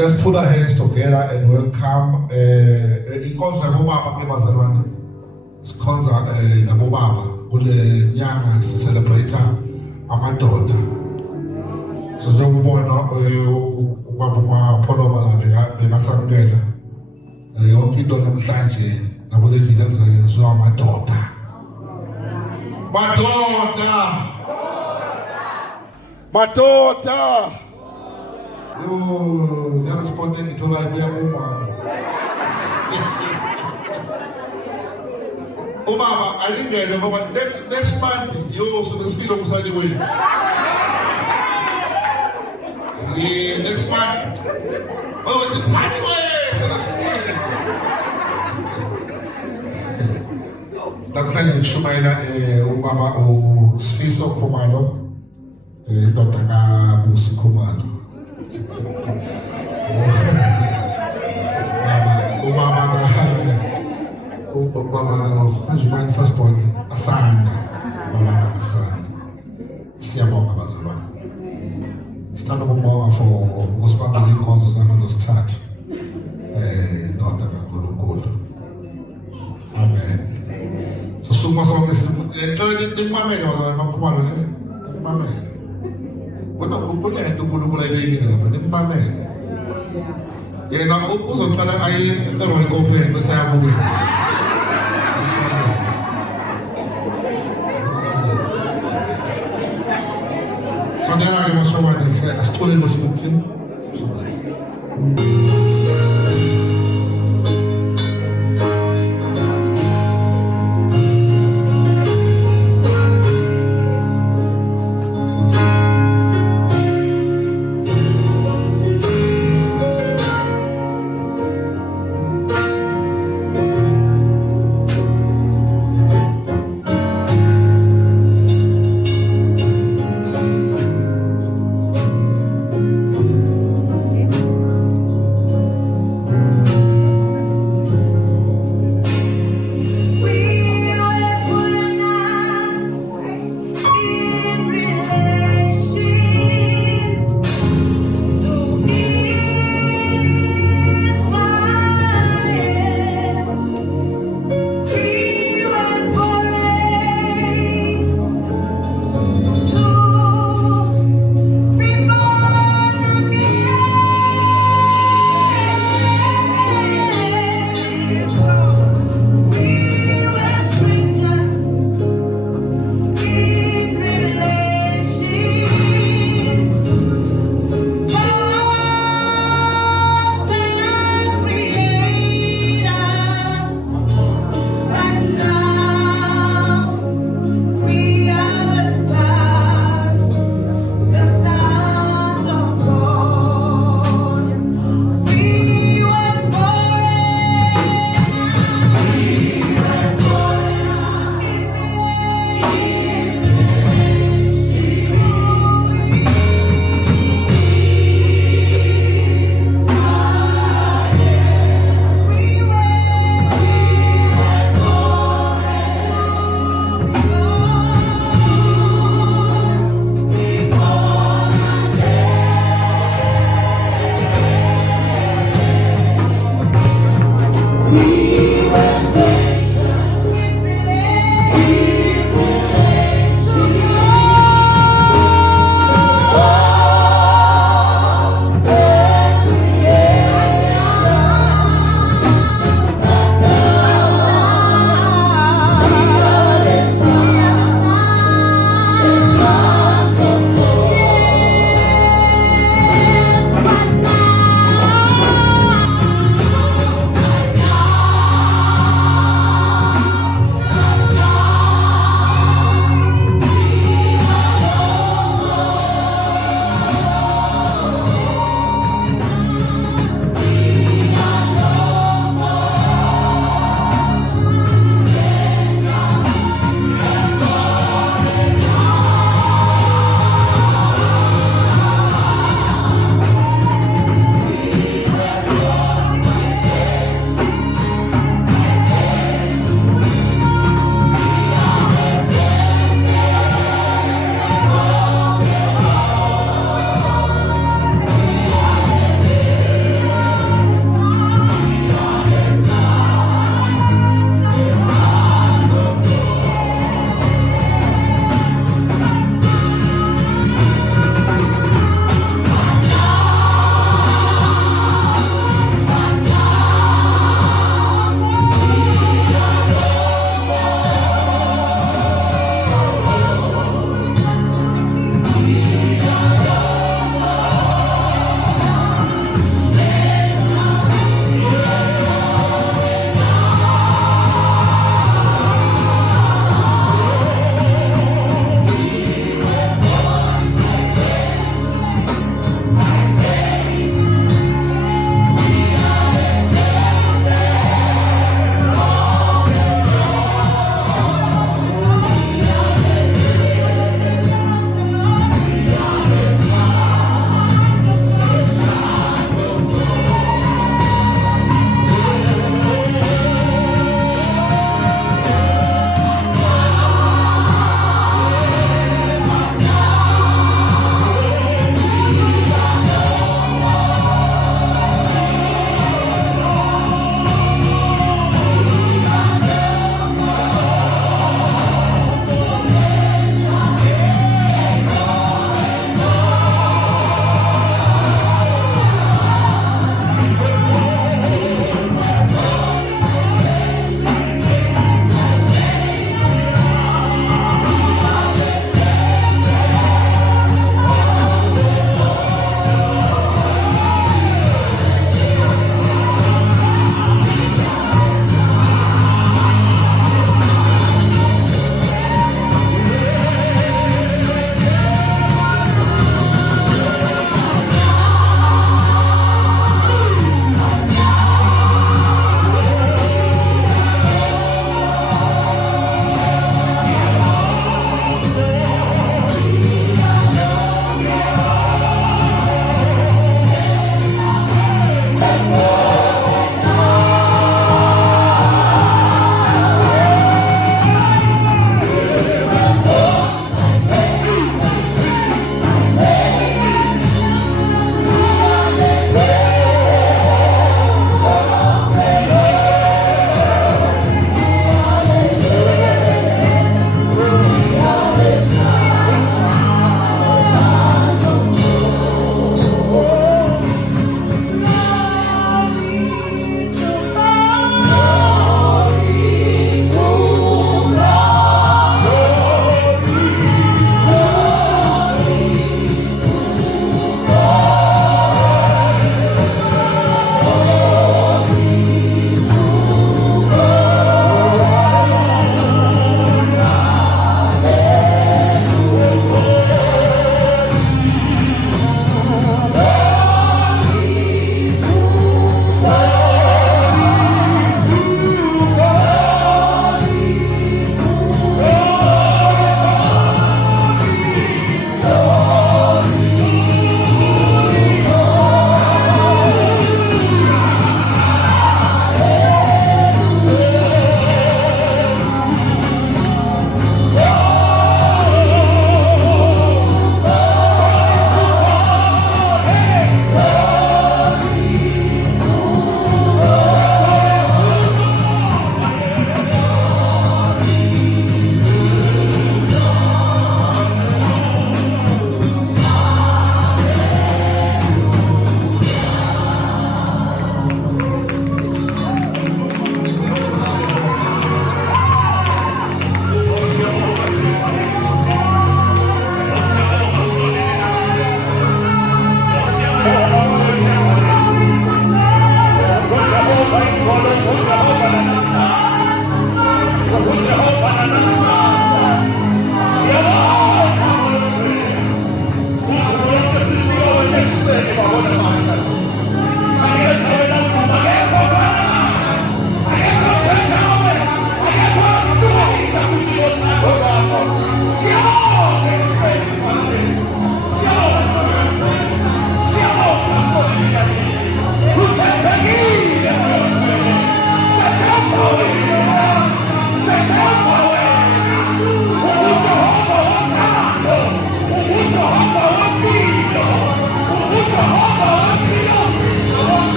Let's put our hands together and welcome inkonzo yabobaba ke bazalwane. Sikhonza nabobaba kule nyanga sicelebrate amadoda. So njengobona ubaba uMapholoba la bekasamkela yonke into namhlanje nakule viki ezenziwa amadoda. Madoda. Yo, ya responde ngithola kuya uma. Ubaba alingene ngoba next month yo sonesifilo umsali wethu. Next month. Oh, it's umsali wethu sonesifilo. Namhlanje ngishumayela ubaba uSifiso Khumalo indoda kaBusi Khumalo. Ubaba Njumani firstborn Asanda. Baba Asanda. Siyabonga bazalwane. Sithanda ukubonga for ukusibambela inkonzo zamalosithathu. Indoda kaNkulunkulu. Amen. Sisukuma sonke ngicela nimamele bazalwane bakhumalo le. Nimamele. Kunento uNkulunkulu ayibekile lapha nimamele. Yena uzoqala aye enterweni kophela bese ayabuya. Sondela ke mashowane asithole lo sibuthini.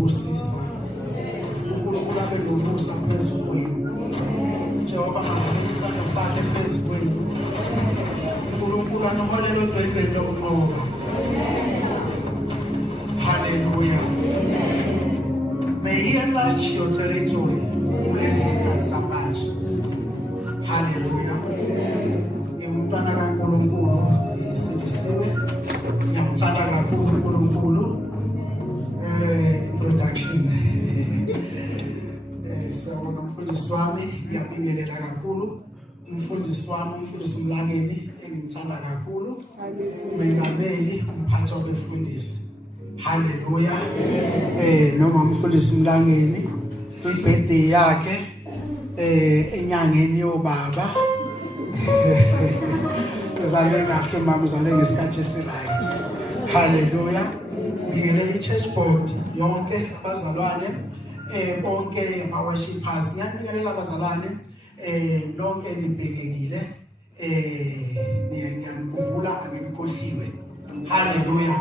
ukubusisa. uNkulunkulu abe nomusa phezu kwenu. Jehova isandla sakhe phezu kwenu. uNkulunkulu anoholele odwendweni lokunqoba. Hallelujah. May He enlarge your territory. Bless His samanje. Hallelujah. Ngumntwana kaNkulunkulu isidisiwe. Ngiyamthanda kakhulu uNkulunkulu. Introduction. Sawubona mfundisi wami, ngiyabingelela kakhulu. Umfundisi wami, umfundisi uMlangeni engimthanda kakhulu. Umengameli, umphathi wabefundisi. Hallelujah. Noma umfundisi uMlangeni kwi-birthday yakhe enyangeni yobaba. Uzalwe kahle mama, uzalwe ngesikhathi esiright. Hallelujah. Ngibingelela i-church board yonke abazalwane bonke ama-worshipers. Ngiyabingelela abazalwane lonke nibhekekile. Ngiyanikhumbula angikhohliwe. Hallelujah.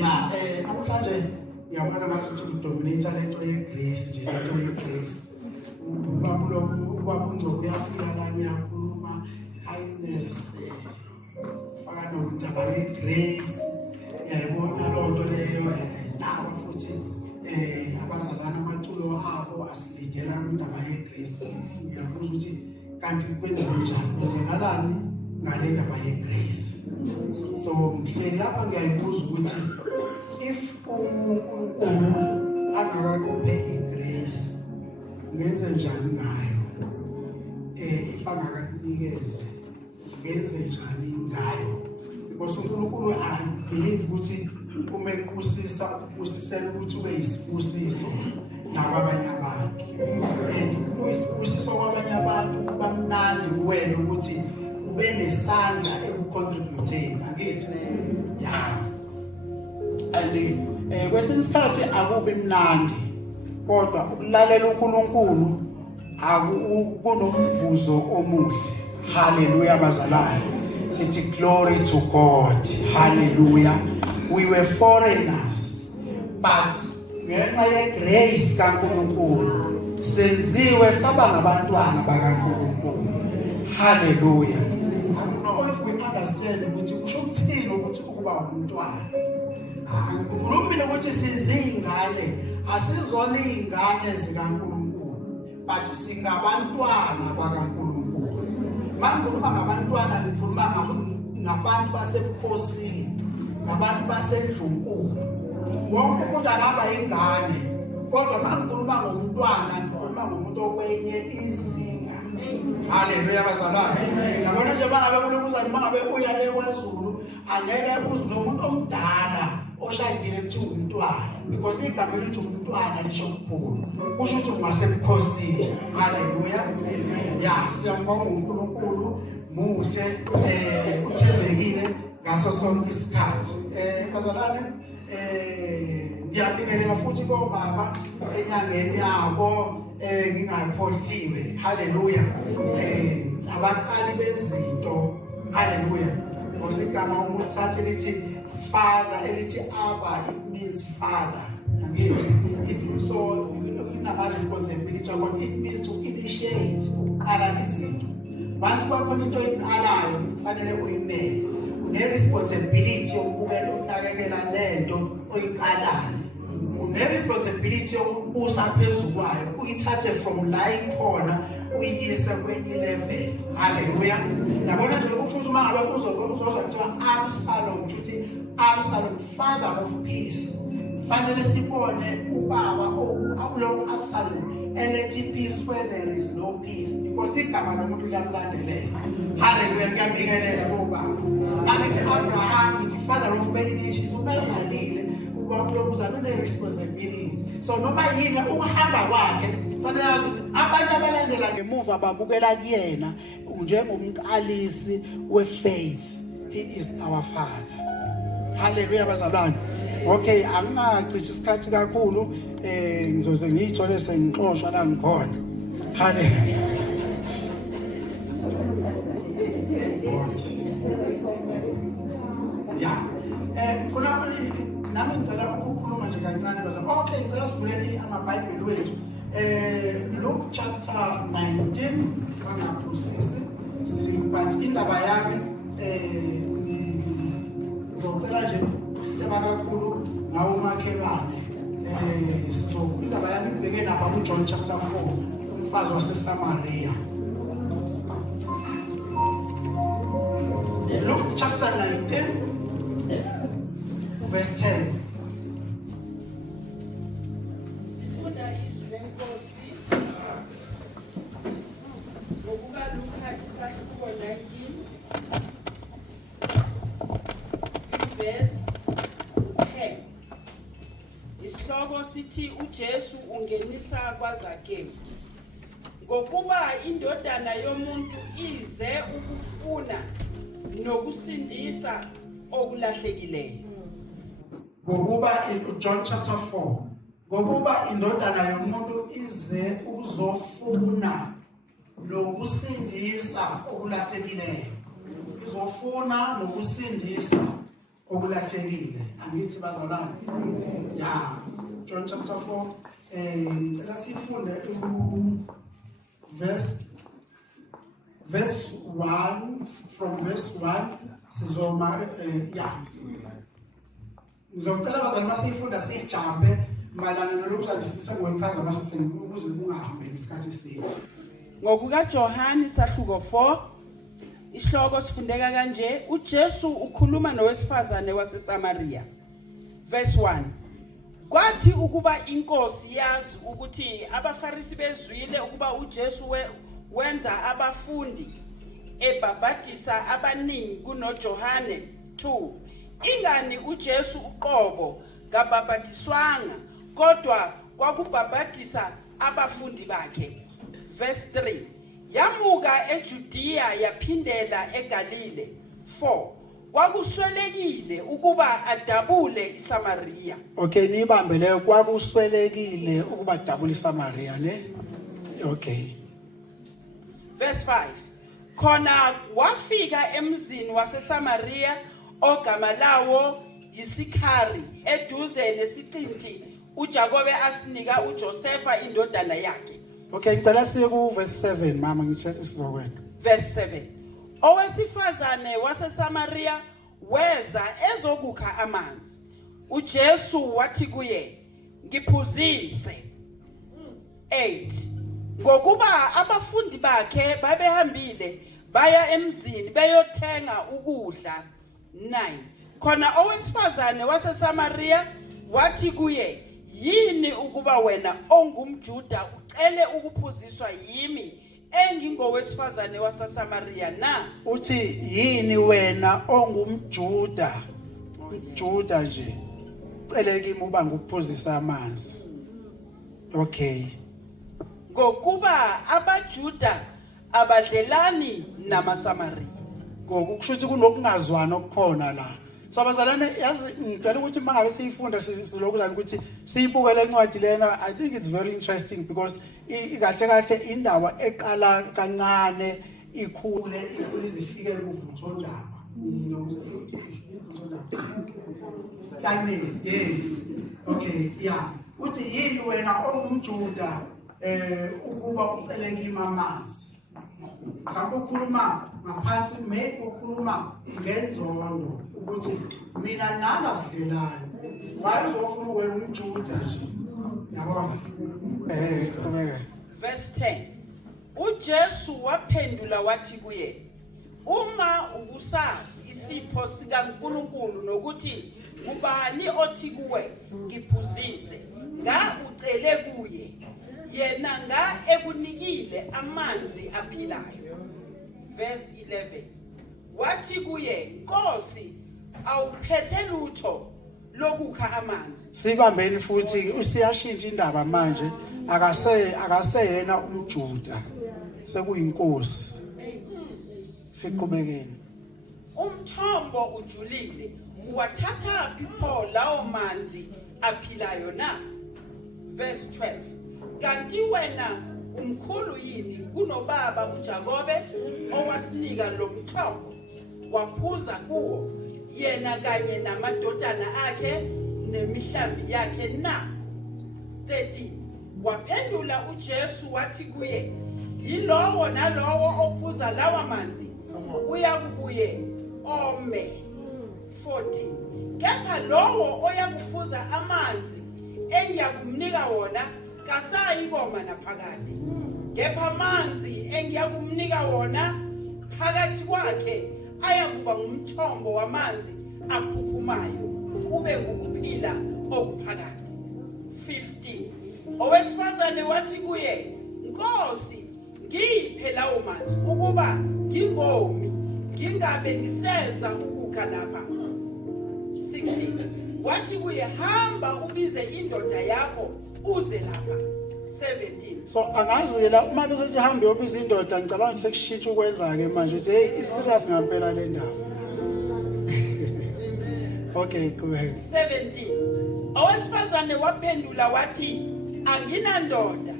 Ya namhlanje ngiyabona ngathi udominator lento ye-grace nje, lento ye-grace. Ubaba uNgcobo uyafika la uyakhuluma kindness faka nodaba ye-grace. Yayibona loo nto leyo nabo futhi abazalwana amaculo abo asilidela indaba ye-grace. Ngiyabuza ukuthi kanti kwenzenjalani ngale ndaba ye-grace. So lapha ngiyayibuza ukuthi if uNkulunkulu angakakuphe i-grace ungenze njani ngayo? If angakakunikeze ungenze njani ngayo? Because uNkulunkulu I believe ukuthi uma ekubusisa ubusisela ukuthi ube yisibusiso nakwabanye abantu. And isibusiso kwabanye abantu kuba mnandi kuwena ukuthi ube nesandla ekucontributing, angithi? Yeah. And kwesinye isikhathi akube mnandi kodwa ukulalela uNkulunkulu kunomvuzo omuhle. Hallelujah bazalwane. Sithi glory to God. Hallelujah. We were foreigners, but ngenxa ye-grace kaNkulunkulu senziwe saba ngabantwana bakaNkulunkulu. Hallelujah. I don't know if we understand ukuthi kusho ukuthini ukuthi ukuba umntwana. Ukhulumile ukuthi sizingane, asizona izingane zikaNkulunkulu, but singabantwana bakaNkulunkulu. Mangikhuluma ngabantwana ngikhuluma ngabantu basebukhosini, ngabantu basedlunkulu. Wonke umuntu angaba ingane, kodwa mangikhuluma ngomntwana ngikhuluma ngomuntu okwenye izinga. Hallelujah bazalwane. Yabona nje bangabe kulokuzana bangabe uya le kwaZulu angeke uzomuntu omdala oshayile ukuthi umntwana, because igama elithi umntwana lisho ukukhulu. Kusho ukuthi ungasebukhosini. Hallelujah. Ya siyambonga uNkulunkulu muhle uthembekile ngaso sonke isikhathi. Bazalwane ngiyabingelela futhi kobaba enyangeni yabo ngingakhohliwe. Hallelujah. Abaqali bezinto. Hallelujah. Ngosigama umuthathe lithi father, elithi Abba, it means father. Angithi if you saw inama responsibility yakho, it means to initiate, uqala izinto. Once kwakhona into eqalayo kufanele uyimele. Une-responsibility yokubukela ukunakekela lento oyiqalayo. Une-responsibility yokubusa phezu kwayo, uyithathe from la ikhona uyiyise kwenye level. Hallelujah. Yabona nje ukuthi uma ngabe uzozwa kuthiwa Absalom, ukuthi Absalom, father of peace. Fanele sibone ubaba akulo Absalom elethi peace where there is no peace, because igama lomuntu liyamlandelela. Hallelujah. Ngiyabingelela bobaba. Angithi Abraham, the father of many nations, ubazalile ukuba une-responsibility. So noma yini ukuhamba kwakhe fanele yazi ukuthi abanye abalandela ngemuva babukela kuyena njengomqalisi we-faith. He is our father. Hallelujah bazalwane. Okay, anginachithi isikhathi kakhulu, ngizoze ngiyithole sengixoshwa la ngikhona. Hallelujah. Yeah. For now, nami ngicela ukukhuluma nje kancane because okay ngicela sivule amabhayibheli wethu Luke chapter 19 bangaphosisi but indaba yami ngizocela nje kakhulu ngawo makhelwane indaba yami ibeke lapha kuJohn chapter 4 umfazi waseSamaria. Luke chapter 19 verse 10. Sifunda izwi lenkosi ngokukaLuka isahluko 19 verse 10. Isihloko sithi uJesu ungenisa kwaZakewu. Ngokuba indodana yomuntu ize ukufuna nokusindisa okulahlekileyo. Ngokuba John chapter 4. Ngokuba indodana yomuntu ize ukuzofuna nokusindisa okulahlekileyo. Izofuna nokusindisa okulahlekileyo. Angithi bazalwane. Yeah. John chapter 4. Ngicela sifunde verse 1, from verse 1 sizoma ngizocela abazali masifunda sijampe malana nolokuhlanjisisa ngokwenza amasese ukuze kungahambeli isikhathi eside. Ngokuka John isahluko 4 isihloko sifundeka kanje uJesu ukhuluma nowesifazane waseSamaria. Verse 1. Kwathi ukuba inkosi yazi ukuthi abaFarisi bezwile ukuba uJesu wenza abafundi ebhabhadisa abaningi kunoJohane 2. Ingani uJesu uqobo kabhabhadiswanga kodwa kwakubhabhadisa abafundi bakhe. Verse 3. Yamuka eJudiya yaphindela eGalile. 4. Kwakuswelekile ukuba adabule iSamaria. Okay, nibambe leyo kwakuswelekile ukuba adabule iSamaria ne? Okay. Verse 5. Khona wafika emzini waseSamaria ogama lawo yiSikhari eduze nesiqinti uJakobe asinika uJosefa indodana yakhe. Okay, ngicela siye ku verse 7 mama ngithethe sizokwena. Verse 7. Owesifazane waseSamaria weza ezokukha amanzi. uJesu wathi kuye, "Ngiphuzise." 8. Ngokuba abafundi bakhe babehambile baya emzini beyothenga ukudla. 9. Khona owesifazane waseSamaria wathi kuye, "Yini ukuba wena ongumJuda ucele ukuphuziswa yimi engingowesifazane waseSamaria na?" Uthi yini wena ongumJuda uJuda nje cele kimi uba ngukuphuzisa amanzi. Okay. Ngokuba abaJuda abadlelani namaSamaria. Ngokusho ukuthi kunokungazwana okukhona la. So abazalwane yazi ngicela ukuthi mangabe siyifunda silokuzana ukuthi siyibukele incwadi lena. I think it's very interesting because kahle indaba eqala kancane ikhule izifike kuvuthondaba. Yes. Okay, yeah. Uthi yini wena ongumJuda ukuba ucele kimi amanzi. Ngakho ukhuluma ngaphansi ukhuluma ngenzondo ukuthi mina nana sidlelayo. Wayezofuna wena umJuda nje. Yabona? Qhubeka. Verse 10. uJesu waphendula wathi kuye, "Uma ukusazi isipho sikaNkulunkulu nokuthi ngubani othi kuwe ngiphuzise, nga ucele kuye, yena nga ekunikile amanzi aphilayo." Verse 11. Wathi kuye, "Nkosi, awuphethe lutho lokukha amanzi." Sibambeni futhi usiyashintsha indaba manje akaseyena umJuda sekuyinkosi. Siqhubekeni. Umthombo ujulile, wathatha pho lawo manzi aphilayo na? Verse 12. Kanti wena umkhulu yini kunobaba uJakobe owasinika lo mthombo waphuza kuwo yena kanye namadodana akhe nemihlambi yakhe na? 13. Waphendula uJesu wathi kuye, yilowo nalowo ophuza lawa manzi uyakubuye ome. 14. Kepha lowo oyakuphuza amanzi engiyakumnika wona kasayi koma naphakade, kepha amanzi engiyakumnika wona phakathi kwakhe ayakuba ngumthombo wamanzi aphuphumayo kube ngukuphila okuphakade. 15. Owesifazane wathi kuye, Nkosi, ngiphe lawo manzi ukuba ngingomi, ngingabe ngiseza ukukha lapha. 16. Wathi kuye, hamba ubize indoda yakho uze lapha. 17. So angazi la uma bese hambe yobiza indoda ngicabanga sekushintsha ukwenza ke manje uthi hey iserious ngempela le ndaba. Okay, go ahead. 17. Owesifazane waphendula wathi, anginandoda.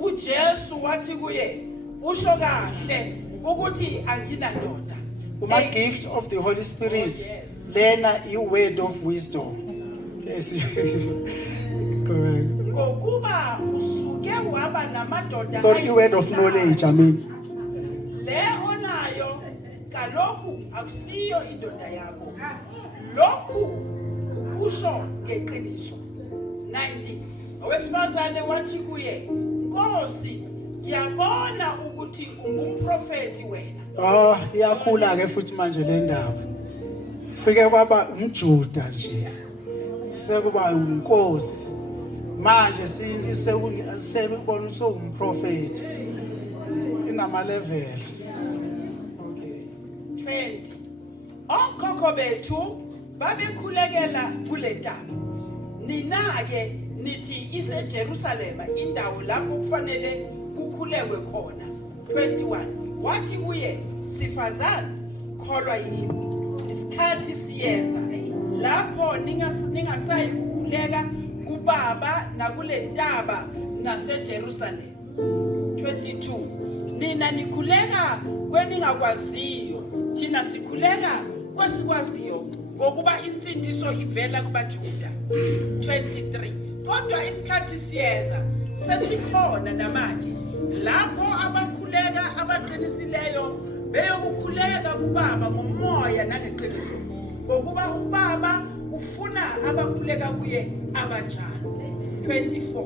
uJesu wathi kuye, usho kahle ukuthi anginandoda. Uma gift of the Holy Spirit, lena i-word of wisdom. Yes. Go ahead. Ngokuba usuke waba namadoda So i-word of knowledge, I mean. Le onayo kaloku akusiyo indoda yakho. Lokhu kusho ngeqiniso. 19. Owesifazane wathi kuye, Nkosi, ngiyabona ukuthi ungumprofeti wena. Iyakhula ke futhi manje le ndaba. Fike kwaba umJuda nje. Sekuba unkosi. Manje sinti sekubona ukuthi umprofeti. Inama levels. Okay. 20. Okhokho bethu babekhulekela kule ntaba. Nina ke nithi iseJerusalema indawo lapho kufanele kukhulekwe khona. 21. Wathi kuye, sifazana, kholwa yini, isikhathi siyeza lapho ningasayi kukhuleka kubaba nakule ntaba naseJerusalema. 22. Nina nikhuleka kweningakwaziyo, thina sikhuleka kwesikwaziyo ngokuba insindiso ivela kubaJuda. 23. Kodwa isikhathi siyeza sesikhona namanje lapho abakhuleka abaqinisileyo beyokukhuleka kubaba ngomoya nangeqiniso, ngokuba ubaba ufuna abakhuleka kuye abanjalo. 24.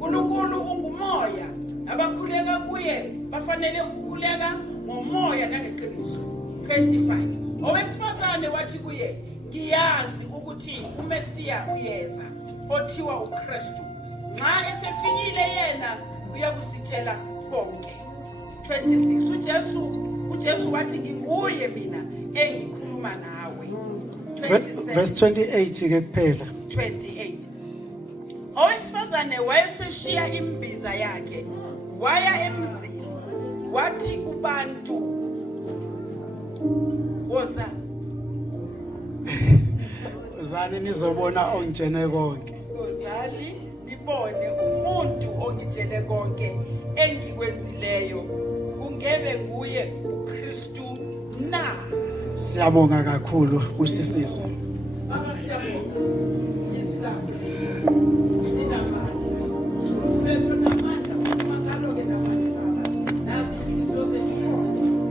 uNkulunkulu ungumoya, abakhuleka kuye bafanele ukukhuleka ngomoya nangeqiniso. 25. Owesifazane wathi kuye, ngiyazi ukuthi uMesiya uyeza othiwa uKristu. Nxa esefikile yena uyakusithela konke. 26. uJesu wathi nginguye mina engikhuluma nawe. 27. Verse 28 ke kuphela. 28. Owesifazane wayeseshiya imbiza yakhe waya emzini, wathi kubantu, woza zani nizobona ongitshene konke. wozali nibone umuntu ongitshele konke engikwenzileyo, kungebe nguye uKristu na. Siyabonga kakhulu kusisizwe. Baba siyabonga. Isilapho. Ninamandla. Uphetho namandla umangalo ke namandla baba. Nazi izifiso zethu.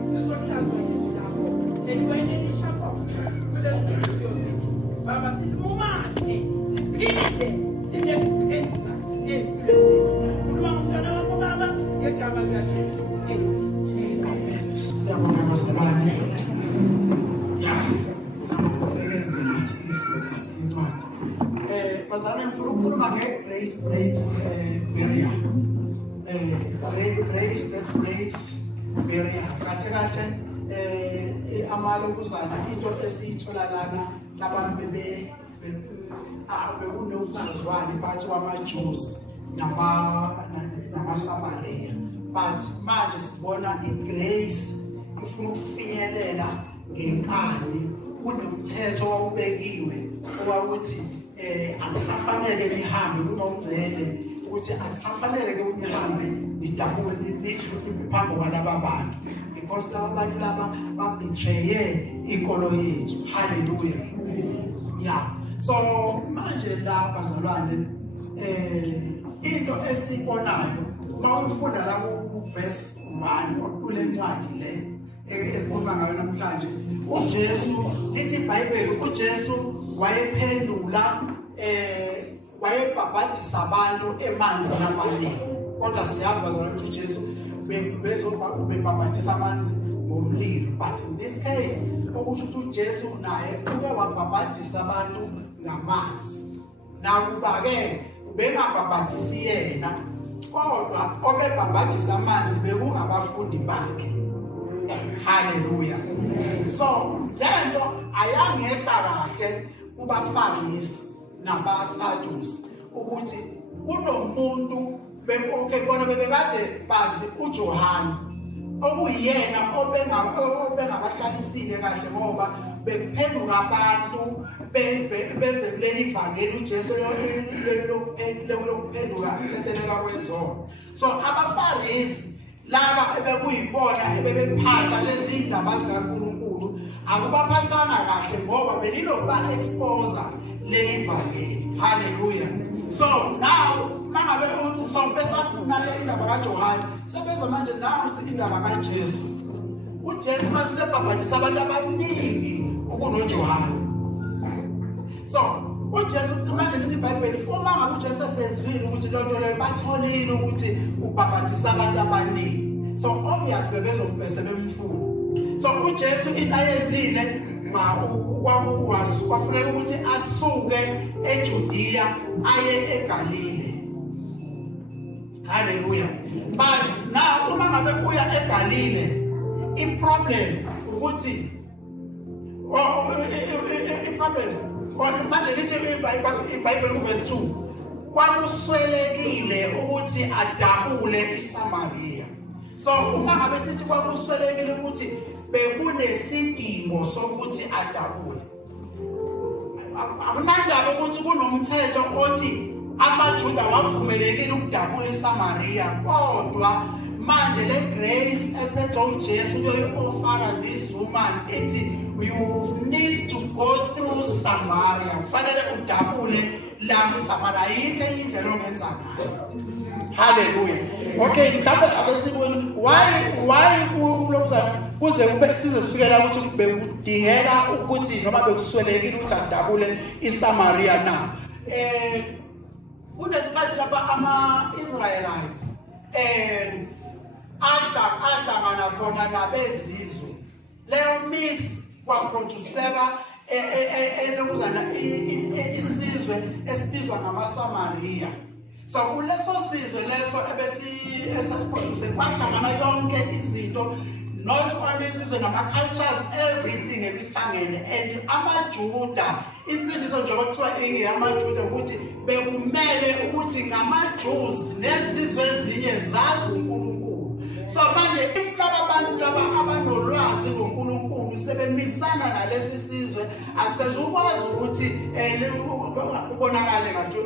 Sizohlanzwa isilapho. Seliwenelisha Nkosi. Kulezi izifiso zethu. Baba silimumate, liphile, linekuphendula empilweni zethu. Kuluma ngomntwana wakho baba, ngegama likaJesu. Amen. Siyabonga masibane. Sabekezela sifuthi incwadi. Bazalwane ngifuna ukukhuluma ngegrace breaks barrier. Grace barrier. Kahle amalokuzana into esiyithola lana labantu bekunokungazwani phakathi kwamaJews namaSamaria. But manje sibona igrace ifuna ukufinyelela ngenkani kunomthetho owubekiwe owakuthi akusafanele nihambe kunomngcele ukuthi akusafanele ke unihambe nidabule nidlule phambi kwalaba bantu because laba bantu laba babetraye inkolo yethu. Hallelujah. Yeah. So manje la bazalwane into esibonayo mawufunda la ku-verse 1 kule ncwadi le esikhuluma ngayo namhlanje, uJesu lithi iBhayibheli uJesu wayephendula wayebhabhadisa abantu emanzi amaningi. Kodwa siyazi bazalwane ukuthi uJesu bebhabhadisa amanzi ngomlilo, but in this case ukuthi uJesu naye uye wabhabhadisa abantu ngamanzi. Nakuba-ke ubengabhabhadisi yena, kodwa obebhabhadisa amanzi bekungabafundi bakhe. Hallelujah. So lento ayangeka kahle kubaFarisi nabaSadusi ukuthi kunomuntu bona bebekade bazi uJohane okuyena obengabahlalisile kahle ngoba bephenduka abantu beze kuleli ivangeli uJesu lokuphenduka uthethelela kwezono. So abaFarisi laba ebekuyibona ebebephatha lezi indaba zikaNkulunkulu akubaphathanga kahle ngoba belilokuba expose leli ivangeli. Hallelujah. So now mangabe besafuna le indaba kaJohane sebeza manje nansi indaba kaJesu. uJesu masebhabhadisa abantu abaningi ukunoJohane. So uJesu manje lithi iBhayibheli uma ngabe uJesu sezwile ukuthi lonto leyo batholile ukuthi ubhabhadisa abantu abaningi, so obviously bezobesebemfuna. So uJesu into ayenzile kwafuneka ukuthi asuke eJudiya aye eGalile. Hallelujah. But now uma ngabe kuya eGalile, iproblem ukuthi iproblem manje lithi iBhayibheli verse 2 kwakuswelekile ukuthi adabule iSamaria. So uma ngabe sithi kwakuswelekile ukuthi bekunesidingo sokuthi adabule, akunandaba ukuthi kunomthetho othi amaJuda wavumelekile ukudabula iSamaria, kodwa manje le grace ephethe uJesu uyo-offer this woman ethi you need to go through Samaria, kufanele udabule la eSamaria. Yike indlela ongenza ngayo. Hallelujah. Okay, mhlawumbe abesibona why kulokuzana kuze kube size sifikela ukuthi bekudingeka ukuthi noma bekuswelekile ukuthi adabule iSamaria na. Kunesikhathi lapha ama-Israelites ahlangana khona nabezizwe, leyo mix kwaproducera elokuzana isizwe esibizwa ngamaSamaria. So kuleso sizwe leso ebesiproduce kwahlangana yonke izinto, not only isizwe nama-cultures, everything emihlangene. And amaJuda insindiso njengoba kuthiwa ingeyamaJuda ukuthi bekumele ukuthi ngamaJews nezizwe ezinye zazi uNkulunkulu. So manje if laba bantu laba abanolwazi ngoNkulunkulu sebemixana nalesi sizwe, akusezukwazi ukuthi ubonakale ngathi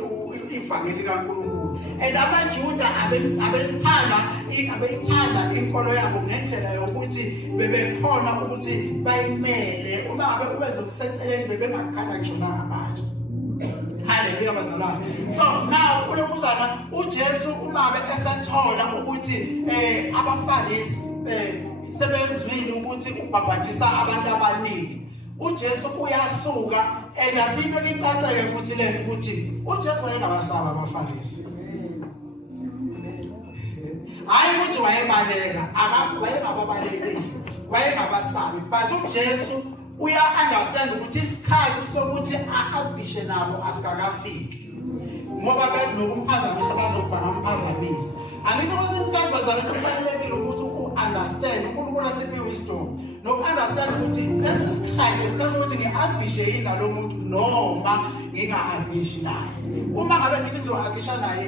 ivangeli kaNkulunkulu. And amaJuda abelithanda inkolo yabo ngendlela yokuthi bebekhona ukuthi bayimele uma ngabe ubenza ukuseceleni bebengakhala kujona ngabatsha. Hallelujah bazalwane. So now kulokuzana uJesu umabe esathola ukuthi abaFarisi sebezwile ukuthi ubhabhadisa abantu abaningi, uJesu uyasuka enasinto licatha ke futhi le ukuthi uJesu wayengabasaba abaFarisi. Hayi ukuthi wayebaleka, wayengababaleki, wayengabasabi, but uJesu uya-understand ukuthi isikhathi sokuthi akabhishe nabo asikakafiki ngoba benokumphazamisa bazokuba ngamphazamisa. Angisho ukuthi isikhathi bazalwane kubalulekile ukuthi u-understand uNkulunkulu asiphe wisdom noku-understand ukuthi lesi sikhathi esikhathi ukuthi ngi-agrishe yini nalo muntu noma nginga-agrishi naye. Uma ngabe ngithi ngizo-agrisha naye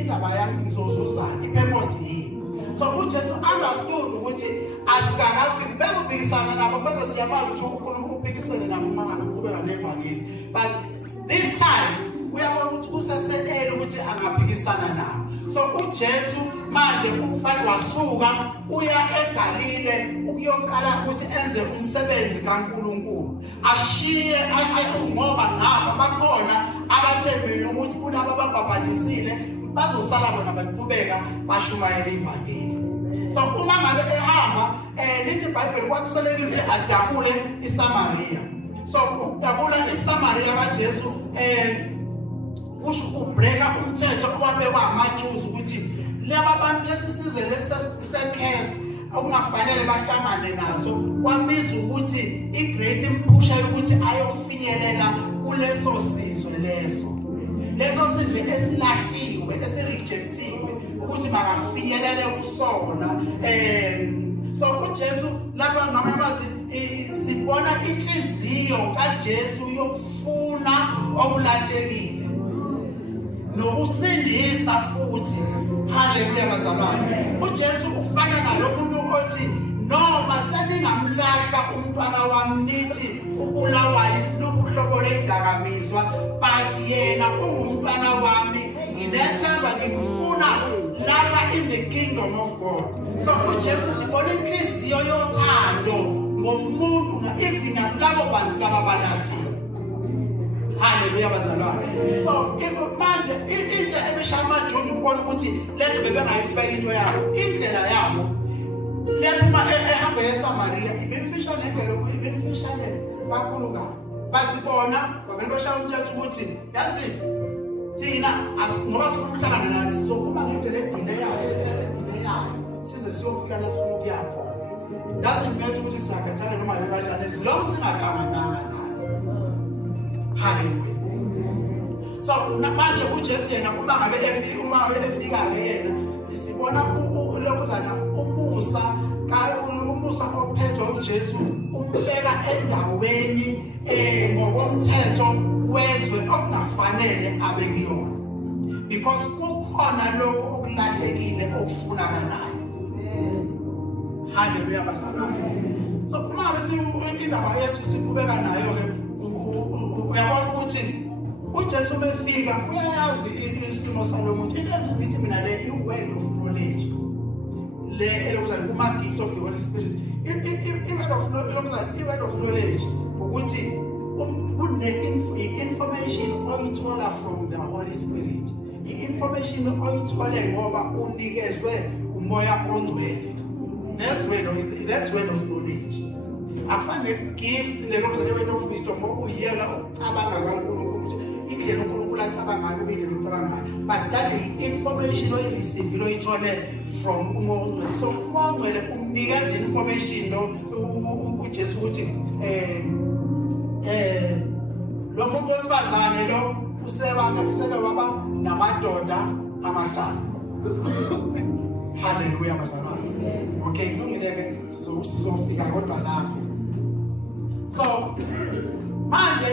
indaba yami ngizozuzana, ipurpose yini? So uJesu understood ukuthi asikakafiki bezobhekisana nabo, kodwa siyakwazi ukuthi uNkulunkulu ubhekisene nabo uma ngabe kuqhubeka nevangeli. But this time uyabona ukuthi kuseselele ukuthi ukuthi angaphikisana nawo. So uJesu manje ufana wasuka uya eGalile ukuyoqala ukuthi enze umsebenzi kaNkulunkulu. Ashiye ngoba ngapha bakhona abathembele ukuthi kulabo ababhabhadisile bazosala bona baqhubeka bashumayela ivangeli. So uma ngabe ehamba lithi iBhayibheli kwakusolekile ukuthi adabule iSamaria. So ukudabula iSamaria kaJesu kusho ubreaka umthetho owabekwa amaJuzi ukuthi laba bantu lesisizwe lesekhesi okungafanele baxamane naso kwabiza ukuthi igrace impusha ukuthi ayofinyelela kuleso sizwe leso sizwe esilahiwe esirejectiwe ukuthi makafinyelele kusona. So uJesu lapha ngamanye amazwi sibona inhliziyo kaJesu yokufuna okulahlekile nokusindisa futhi. Haleluya bazalwane. UJesu ufana nalomuntu othi noma seningamlahla umntwana wami nithi ubulawa yisilubuhlobo ledakamizwa but yena ungumntwana wami nginethemba ngimfuna lapha in the kingdom of God. So uJesu sibona inhliziyo yothando ngomuntu even nalabo bantu ababalahliwe. Haleluya bazalwane. So manje into ebeshama Jude ukubona ukuthi lento bebengayifela into yabo indlela yabo lento uma ehamba eSamaria ibemfishane indlela ibemfishane kakhulu kabi bathi bona bavele bashaya umthetho ukuthi yazi thina ngoba sifuna ukuhlangana nathi sokuba ngendlela edileyayo size siyofika la sifuna ukuya khona. Yazi ngimethe ukuthi siyakhathana noma kanjani as long singaxamananga naye. Hallelujah. So manje uJesu yena uma ngabe efika ke yena sibona lokuzana umusa ophethwe uJesu umbeka endaweni ngokomthetho wezwe okungafanele abe kuyona because kukhona lokho okulahlekile okufunakalayo. Hallelujah bazalwane. So uma ngabe indaba yethu siqhubeka nayo ke uyabona ukuthi uJesu mefika uyayazi isimo salomuntu. Into ezibithi mina le i-word of knowledge le elokuzana kuma gift of the Holy Spirit. I-word of knowledge ukuthi information oyithola from the Holy Spirit. I-information oyithole ngoba unikezwe umoya ongcwele. That's word of knowledge. Afane gift le word of wisdom okuyela ukucabanga kaNkulunkulu indlela uNkulunkulu acabanga ngayo indlela ucabanga ngayo. But that information oyireceive oyithole from uMongcwele. So uMongcwele umnikeza information lo uJesu uthi lo muntu wesifazane lo useka waba namadoda amathathu. Hallelujah bazalwane. Okay, ngilungile sizofika kodwa lapho. So manje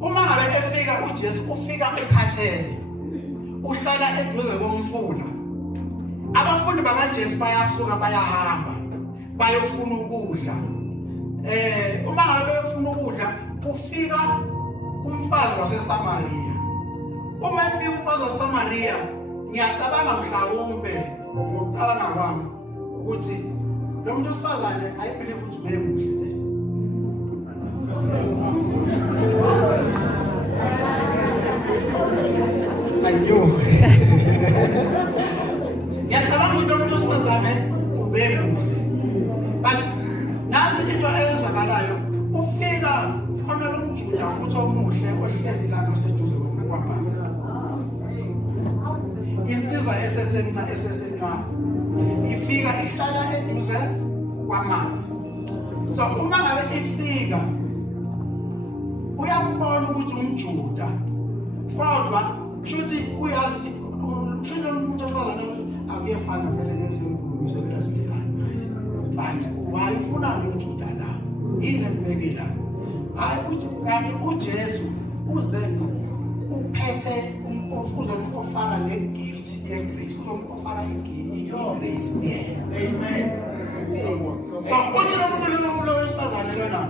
uma ngabe efika uJesu ufika ekhathele uhlala eduze komfula. Abafundi bakaJesu bayasuka bayahamba bayofuna ukudla. Uma ngabe befuna ukudla ufika umfazi waseSamaria. Uma efika umfazi waseSamaria ngiyacabanga mhlawumbe ngokucabanga kwami ukuthi lo muntu wesifazane I believe ukuthi ubemuhle. Ayo. Ngiyacabanga ukuthi lo muntu wesifazane ubemuhle. But nazi into eyenzakalayo ufika khona lo mJuda futhi omuhle ohleli la ngaseduze kwamabhasi. Insizwa esesencane ifika ihlala eduze kwamanzi. So uma ngabe ifika uyambona ukuthi umJuda kodwa shuthi uyazi ukuthi shilo umuntu osifazana akuyefana vele nezinkulumo zezihlelana naye. But wayifuna lo mJuda la yini embekela hayi ukuthi kanti uJesu uze uphethe umfuzo ofana negift yegrace ofana igrace yena. Amen. So uthi lo muntu lo wesifazane lona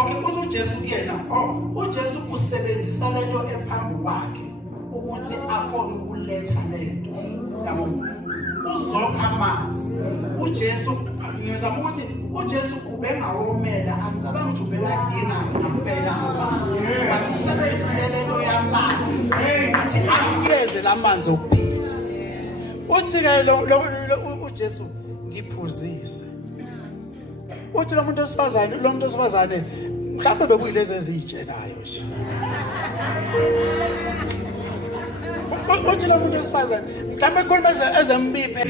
okay uthi uJesu kuyena uJesu usebenzisa lento ephambi kwakhe ukuthi akhona ukuletha lento yabo uzokha amanzi uJesu ngizama ukuthi uJesu ubengawomela angicabanga ukuthi ubekadinga ngempela amanzi basisebenzisele lo yamanzi ukuthi akuyeze lamanzi okuphila uthi ke lo uJesu ngiphuzisa uthi lo muntu osifazane mhlawumbe bekuyilezi ezitshelayo nje uthi lo muntu osifazane mhlawumbe khona ezembiphe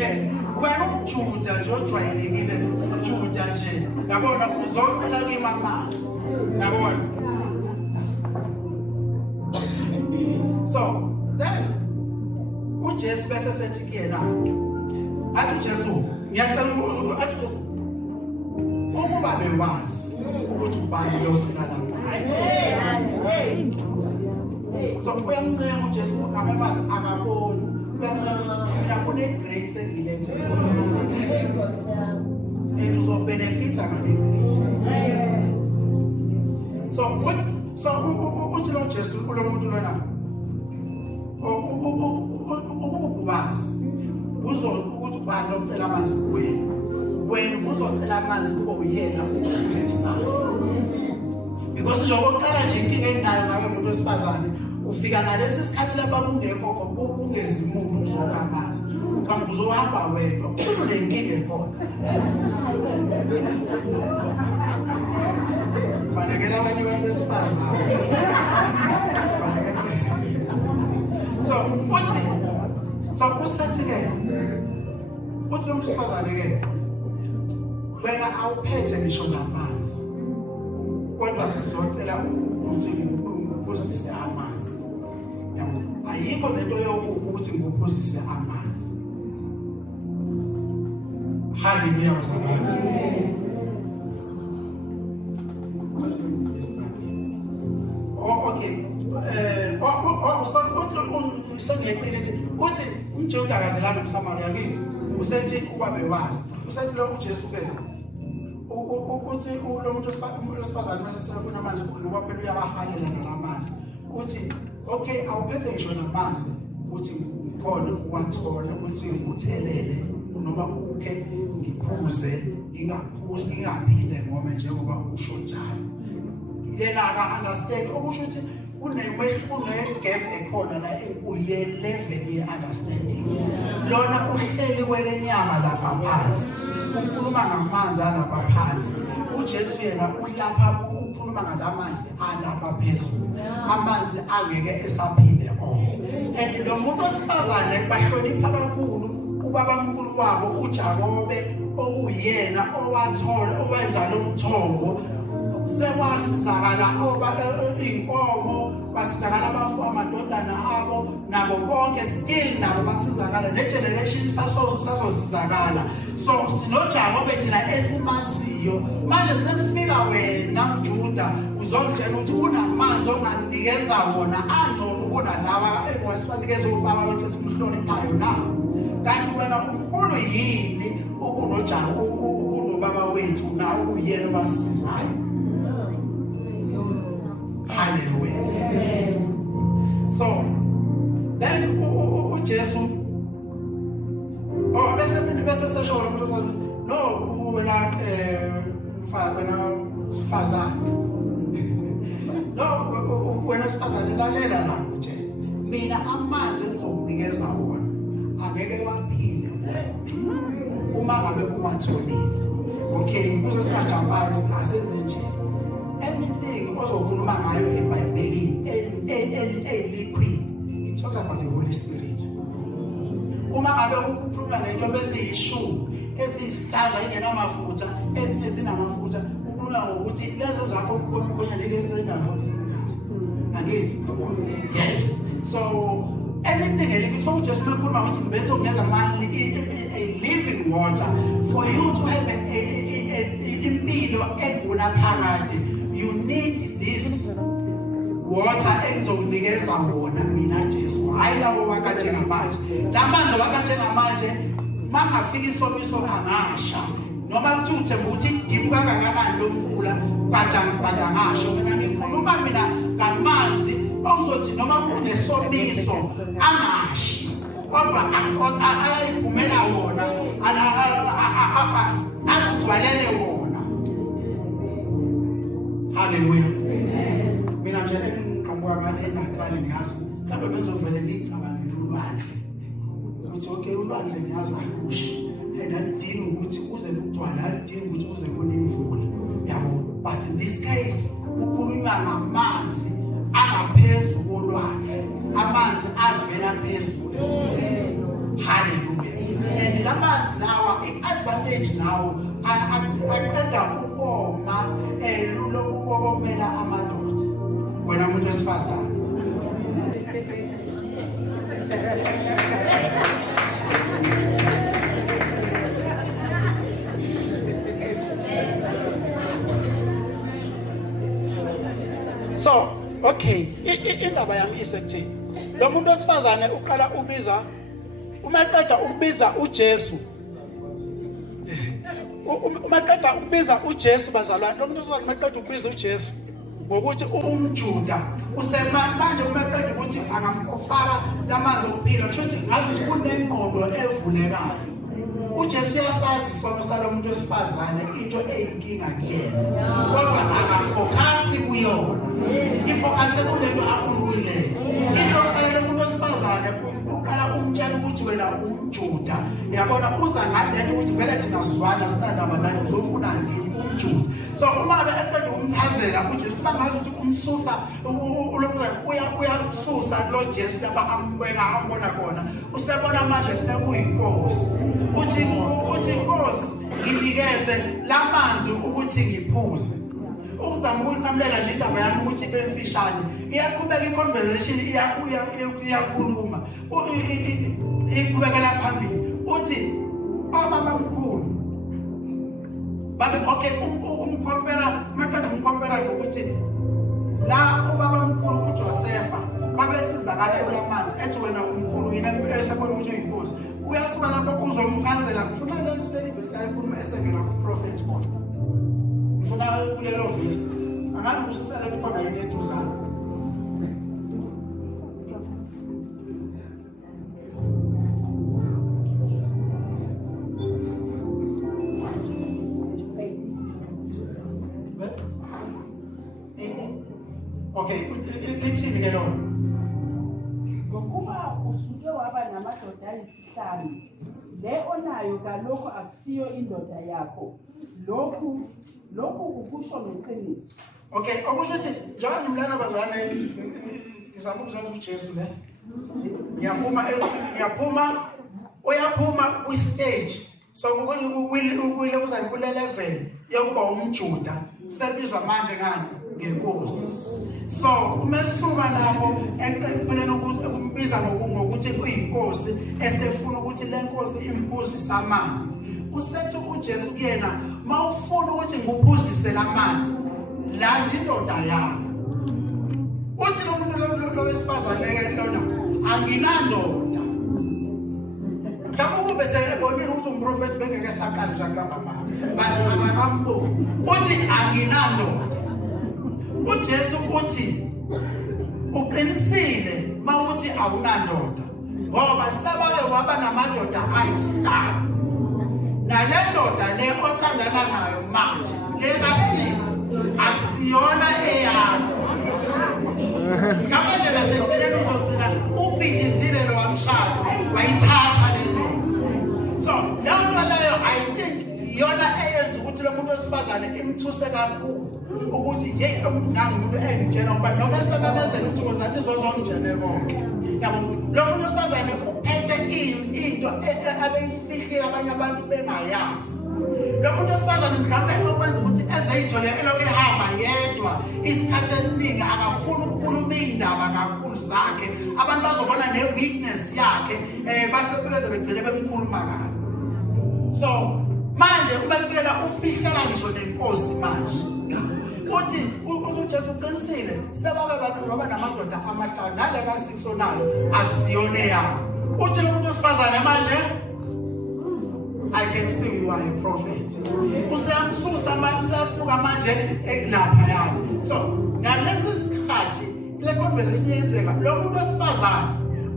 wena uJuda nje ojwayelekile uJuda nje yabona uzocela kimi amanzi yabona so then uJesu bese sethi kuyena athi uJesu ngiyacela athi ukuba bewazi ukuthi ubani locela lapha so uyamncela uJesu ngamabazi akaboni uyamncela ukuthi mina kune-grace engilethe and uzobenefita ngale grace so uthi lo Jesu kulo muntu lona ukububazi ukuthi ubani locela amanzi wena uzocela amanzi kube uyena usisayo because njengoba uqala nje inkinga enginayo ngabe umuntu wesifazane ufika ngalesi sikhathi lapha kungekho kungezi umuntu uzokha amanzi uqhamuka uzohamba wedwa le nkinga ekhona balekela abanye abantu besifazane so usethi-ke uthi lo muntu wesifazane-ke wena awuphethe ngisho ngamanzi kodwa uzocela ukuthi ngiphuzise amanzi ayikho lento yokuthi ngiphuzise amanzi haleluya wasabona okay uthi umJuda akazelana noSamaria kithi usethi ukuba bewazi usethi lo uJesu ke uthi lo muntu wesifazane bese sefuna amanzi ngoba phela uyabahalela nalamanzi uthi okay awuphethe ngisho namanzi uthi ukhona ukwathola ukuthi nguthelele noma ukhe ngiphuze ingaphinde ngoba njengoba usho njalo yena aka-understand okusho ukuthi une-gap ekhona la enkulu ye-level ye-understanding lona uhleli kwelenyama lapha phansi ukhuluma ngamanzi alapha phansi uJesu yena ulapha ukhuluma ngalamanzi alapha phezulu amanzi angeke esaphinde and lo muntu wesifazane bahlonipha kakhulu ubabamkhulu wabo uJakobe okuyena owenza lo mthombo sekwasizakala iy'nkomo basizakala abafu amadodana abo nabo bonke still nabo basizakala ne-generation sazosizakala so sinoJakobe thina esimaziyo manje sekufika wena mJuda uzongitshela ukuthi unamanzi onganikeza wona angcono kunalawa engwasibanikeza ubaba wethu esimhloniphayo na kanti wena umkhulu yini ukunobaba wethu na ukuyena obasizayo. Hallelujah. So then uJesu bese sesho umuntu no wena sifazane no wena sifazane lalela la nje mina amanzi engizokunikeza wona angeke waphile uma ngabe uwatholile. Okay, kuzo siyajabathi asenze nje anything ozokhuluma ngayo eBhayibhelini liquid it talks about the Holy Spirit. Uma ngabe ukukhuluma ngento bese yishumi eziyisihlanja ingenamafutha ezinye zinamafutha ukhuluma ngokuthi lezo zakho unkulunkulu lezi zinalo angithi yes so anything eliquid so just ukhuluma ukuthi ngibethe ukunikeza amandla a living water for you to have impilo egula phakade. You need this water engizokunikeza wona mina Jesu hayi lawo wakathe ngamanje lamanzi wakathe ngamanje mangafika isomiso angasha noma kuthi ukuthi dipu kangakanani lo mvula bathi angasho mina ngikhuluma mina ngamanzi awuzothi noma unesomiso angashi kodwa ayayiphumela wona azigwalele wona. Hallelujah. Mina nje engiqhamuka enaqale ngiyazi mhlawumbe benzovele ngicabangele ulwandle ukuthi okay ulwandle ngiyazi alushi and alidingi ukuthi kuze lugcwala alidingi ukuthi kuze kune imvula yabo, but in this case ukhulunywa ngamanzi angaphezulu kolwandle, amanzi avela phezulu ezulwini. Hallelujah. And lamanzi lawa i-advantage nawo aqeda ukoma lokukomela amadoda. Wena umuntu wesifazane so okay, indaba yami isekuthini lo muntu wesifazane uqala ubiza uma eqeda ukubiza uJesu, uma eqeda ukubiza uJesu bazalwane, lo muntu wesifazane uma eqeda ukubiza uJesu ngokuthi umJuda manje uma eqeda ukuthi angamfaka lamanzi okuphila kusho ukuthi ngazi ukuthi kunengqondo evulekayo. uJesu yasazi isono salo muntu wesifazane into eyinkinga kuyena kodwa akafokasi kuyona, ifokase kulento afuna ukuyiletha. Into qala umuntu wesifazane uqala umtshela ukuthi wena umJuda, yabona uza ngalento ukuthi vele thina sizwana sinandaba nani uzofuna nini umJuda. So uma beqeda umchazela uJesu kuba ngazi ukuthi umsusa uyasusa lo Jesu lapha ambona khona, usebona manje sekuyinkosi. Uthi inkosi nginikeze lamanzi ukuthi ngiphuze. Uzama ukuqamulela nje indaba yami ukuthi bemfishane, iyaqhubeka iconversation iyakhuluma iqhubekela phambili. Uthi baba mkhulu babe okay umkhompera maqeda umkhompera ukuthi la ubaba mkhulu uJosefa babe sizakala ulamanzi ethi wena umkhulu yena esebona ukuthi uyinkosi uyasuka lapho uzomchazela. Ngifuna le verse la ikhuluma esengena ku prophet khona, ngifuna kulelo verse angazi ukuthi sisele khona yini eduzana. Okay, lithini ke lona? Ngokuba usuke waba namadoda ayisihlanu, le onayo kalokho akusiyo indoda yakho. Lokhu ukusho ngeqiniso. Okay, okusho ukuthi njengoba ngimlana bazalwane ngizama ukuzwa uJesu le. Uyaphuma kwi-stage. So ukwile kuzani kule level yokuba umJuda sebizwa manje ngani ngenkosi. So umesuka lapho eqeqeleni ukumbiza ngokuthi uyinkosi esefuna ukuthi le nkosi imphuzise amanzi. Usethi uJesu kuyena mawufuna ukuthi ngiphuzise lamanzi la indoda yakho. Uthi lo muntu lo wesifazane lona anginandoda. Mhlawumbe bese ebonile ukuthi umprofeti bengeke saqala nje aqamba bathi akambo. Uthi anginandoda. uJesu uthi uqinisile mawuthi awunandoda ngoba sabake waba namadoda ayisihlanu, nale ndoda le othandana nayo manje le ka6 akusiyona eyakho. Ngamanje laseceleni uzothina ubhidizile lo wamshado wayithatha le ndoda. So lento leyo I think yona eyenza ukuthi lo muntu wesifazane imthuse kakhulu ukuthi hey umuntu nami umuntu engitshela ukuba noma sebemezela uthokozana izozongene konke. Yabo lo muntu wesifazane uphethe into abeyifikile abanye abantu bengayazi. Lo muntu wesifazane mhlawumbe okwenza ukuthi ezayithole eloku ehamba yedwa isikhathi esiningi akafuni ukukhuluma indaba kakhulu zakhe, abantu bazobona ne-weakness yakhe base begcine bemkhuluma kabi. So manje ubefikela ufikela ngisho nenkosi manje. Uthi uJesu uqinisile sebabe abantu baba namadoda amahlanu nale ka6 onayo asiyone yakho. Uthi lo muntu wesifazane manje I can see you are a prophet. Usiyamsusa manje usiyasuka manje lapha yani. So ngalesi sikhathi le conversation yenzeka lo muntu wesifazane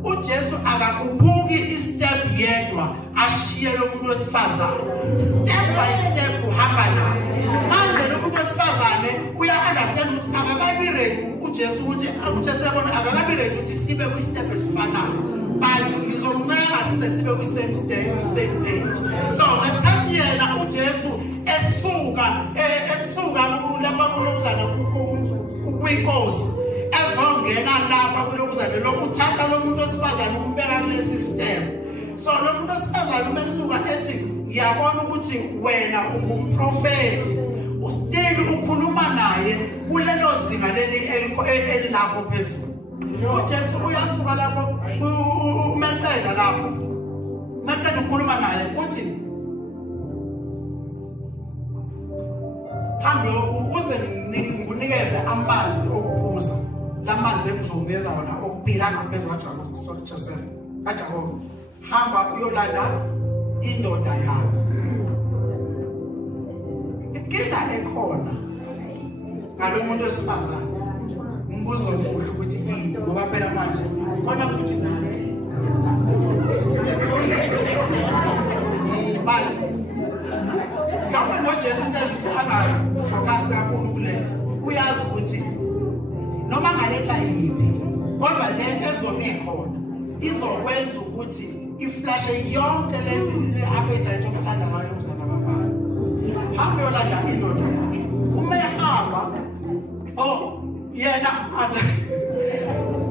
uJesu akakubuki istep yedwa ashiye lo muntu wesifazane step by step uhamba naye manje lo muntu wesifazane uya understand ukuthi akakabireki uJesu ukuthi akutshesebona akakabireki ukuthi sibe ku step esifanayo but ngizomncela sibe ku same stage same page so ngesikhathi yena uJesu esuka lapha kulokuzana kwinkosi ezongena lapha kulokuzana lokuthatha lo muntu wesifazane umbeka kulesi system so lo muntu wesifazane umesuka ethi ngiyabona ukuthi wena ungumprofeti usiteli ukhuluma naye kulelo zinga leli elilapho phezulu uJesu uyasuka lapho uMaqeda lapho Maqeda ukhuluma naye uthi hambe uze nginikeze amanzi okuphuza lamanzi engizongeza wona okuphila ngaphezulu kaJoseph kaJakobe hamba uyolanda indoda yakho inkinga ekhona ngalo muntu wesifazane umbuzo omuhle ukuthi yini ngoba phela manje khona futhi nani but ngoba noJesu uthi angafocus kakhulu kule uyazi ukuthi noma ngaletha yiphi kodwa le ezobe ikhona izokwenza ukuthi iflashe yonke le appetite yokuthanda ngayo umzana bafana hambe yolanda indoda yakhe uma ehamba yena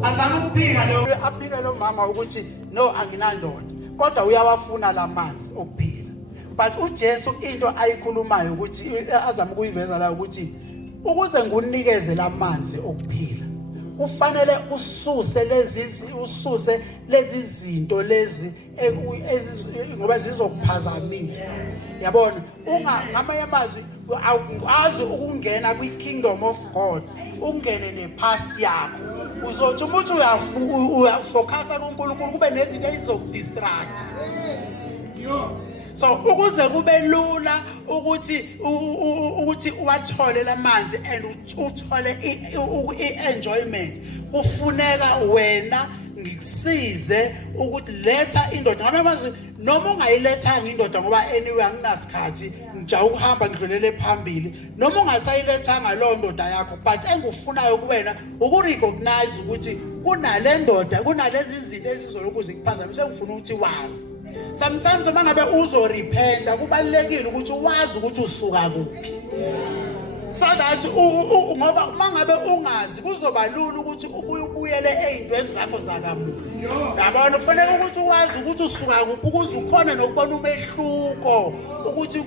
azama ukuphika lo aphika lo mama ukuthi no anginandoda kodwa uyawafuna lamanzi okuphila but uJesu into ayikhulumayo ukuthi azama ukuyiveza la ukuthi ukuze ngunikeze lamanzi okuphila kufanele ususe lezi zinto lezi ngoba zizokuphazamisa yabona ngamanye amazwi awukwazi ukungena kwi-kingdom of God ungene nepast yakho uzothi umuntu uyafocusa kuNkulunkulu kube nezinto ezizokudistract so ukuze kube lula ukuthi wathole lamanzi and uthole i-enjoyment kufuneka wena ngikusize ukuthi letha indoda ngabe manje noma ungayilethanga indoda ngoba anyway anginasikhathi ngija ukuhamba ngidlulele phambili noma ungasayilethanga lo ndoda yakho but engufunayo kuwena ukurecognize ukuthi kunale ndoda kunalezi izinto ezizoloku zikuphazamise ngifuna ukuthi wazi sometimes mangabe uzorepenta kubalekile ukuthi wazi ukuthi usuka kuphi so that ngoba mangabe ungazi kuzoba lula ukuthi ubuyele ezintweni zakho zakamuva yabona kufanele ukuthi wazi ukuthi usuka kuphi ukuze ukhona nokubona umehluko ukuthi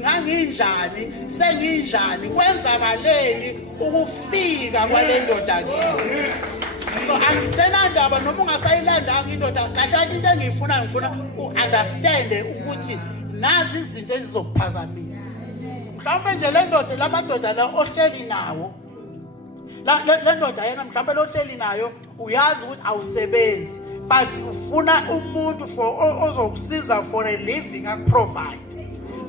nganginjani senginjani kwenzakaleni ukufika kwale ndoda kimi so angisenandaba noma ungasayilandanga indoda kahle into engiyifuna ngifuna uunderstand ukuthi nazi izinto ezizokuphazamisa mhlawumbe nje le ndoda lamadoda la ohleli nawo le ndoda yena mhlawumbe lo ohleli nayo uyazi ukuthi awusebenzi but ufuna umuntu ozokusiza for a living akuprovide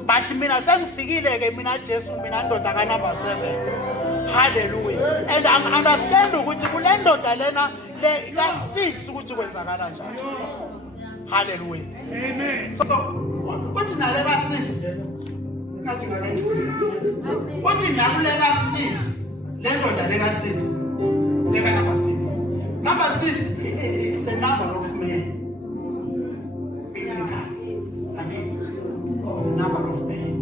but mina sengifikile ke mina Jesu mina ndoda ka number 7 hallelujah and I understand ukuthi kule ndoda lena le ka6 ukuthi kwenzakala njani hallelujah amen so uthi nale ka6 ngathi ngakeni uthi nakulela 6 le ndoda le ka6 le ka number 6 it's a number of men biblically it's a number of men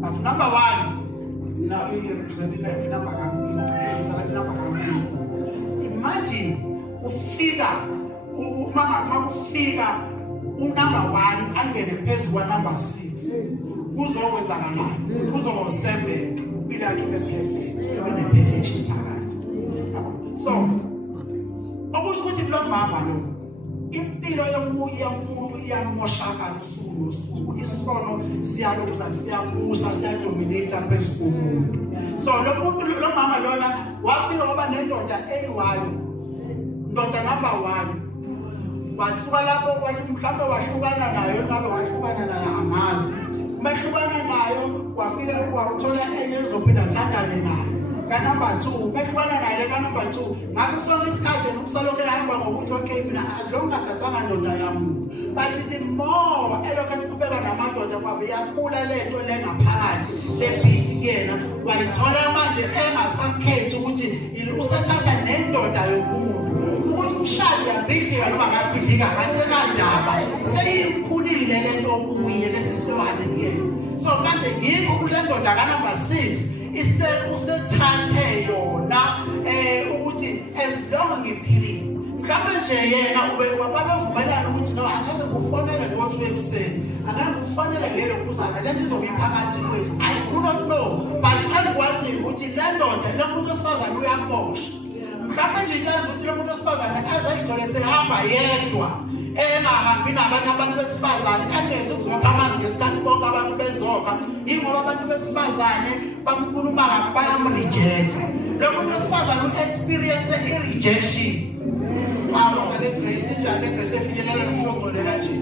but number 1 it's now representing a number imagine ufika mama ufika unumber 1 angene phezulu kwa number 6 kuzokwenza kanani kuzoba 7 bila kibe perfect yona perfection phakathi so okusho ukuthi lo mama lo impilo yomuntu iyamoshakala usuku nosuku isono siyalokuza siyabusa siyadominate phezulu komuntu so lo mama lona wafika ngoba nendoda eyi-1 ndoda number 1 wasuka lapho mhlawumbe wahlukana nayo ngabe wahlukana nayo angazi mahlukana nayo wafika wathola enye ezophinda athandane nayo number 2 bekuthwana naye ka number 2 ngaso sonke isikhathi ukusaloke ehamba ngokuthi okay mina azilonga thathanga ndoda yami but the more eloke kuqhubeka namadoda kwabe yakhula lento lengaphakathi le beast kuyena wayithola manje engasakhethi ukuthi usathatha nendoda yomuntu ukuthi umshado yabhidika noma ngabhidika asenandaba seyikhulile lento okuye lesisifane kuyena so manje yikho kule ndoda ka number 6 usethathe yona ukuthi as long ngiphilile mhlawumbe nje yena babevumelana ukuthi no angeke kufonele ngo2 ekuseni angeke kufonele ngeke kuzana lento izokuyiphakathi kwethu I do not know but angikwazi ukuthi le ndoda lo muntu wesifazane uyaboshwa mhlawumbe nje ingazi ukuthi lo muntu wesifazane azayithole sehamba yedwa engahambi nabantu besifazane angeze kuzokha amanzi ngesikhathi bonke abantu bezokha ingoba abantu besifazane bamkhuluma bayamreject lo muntu wesifazane u-experience i-rejection le grace njani le grace efinyelela nomuntu ogcolela nje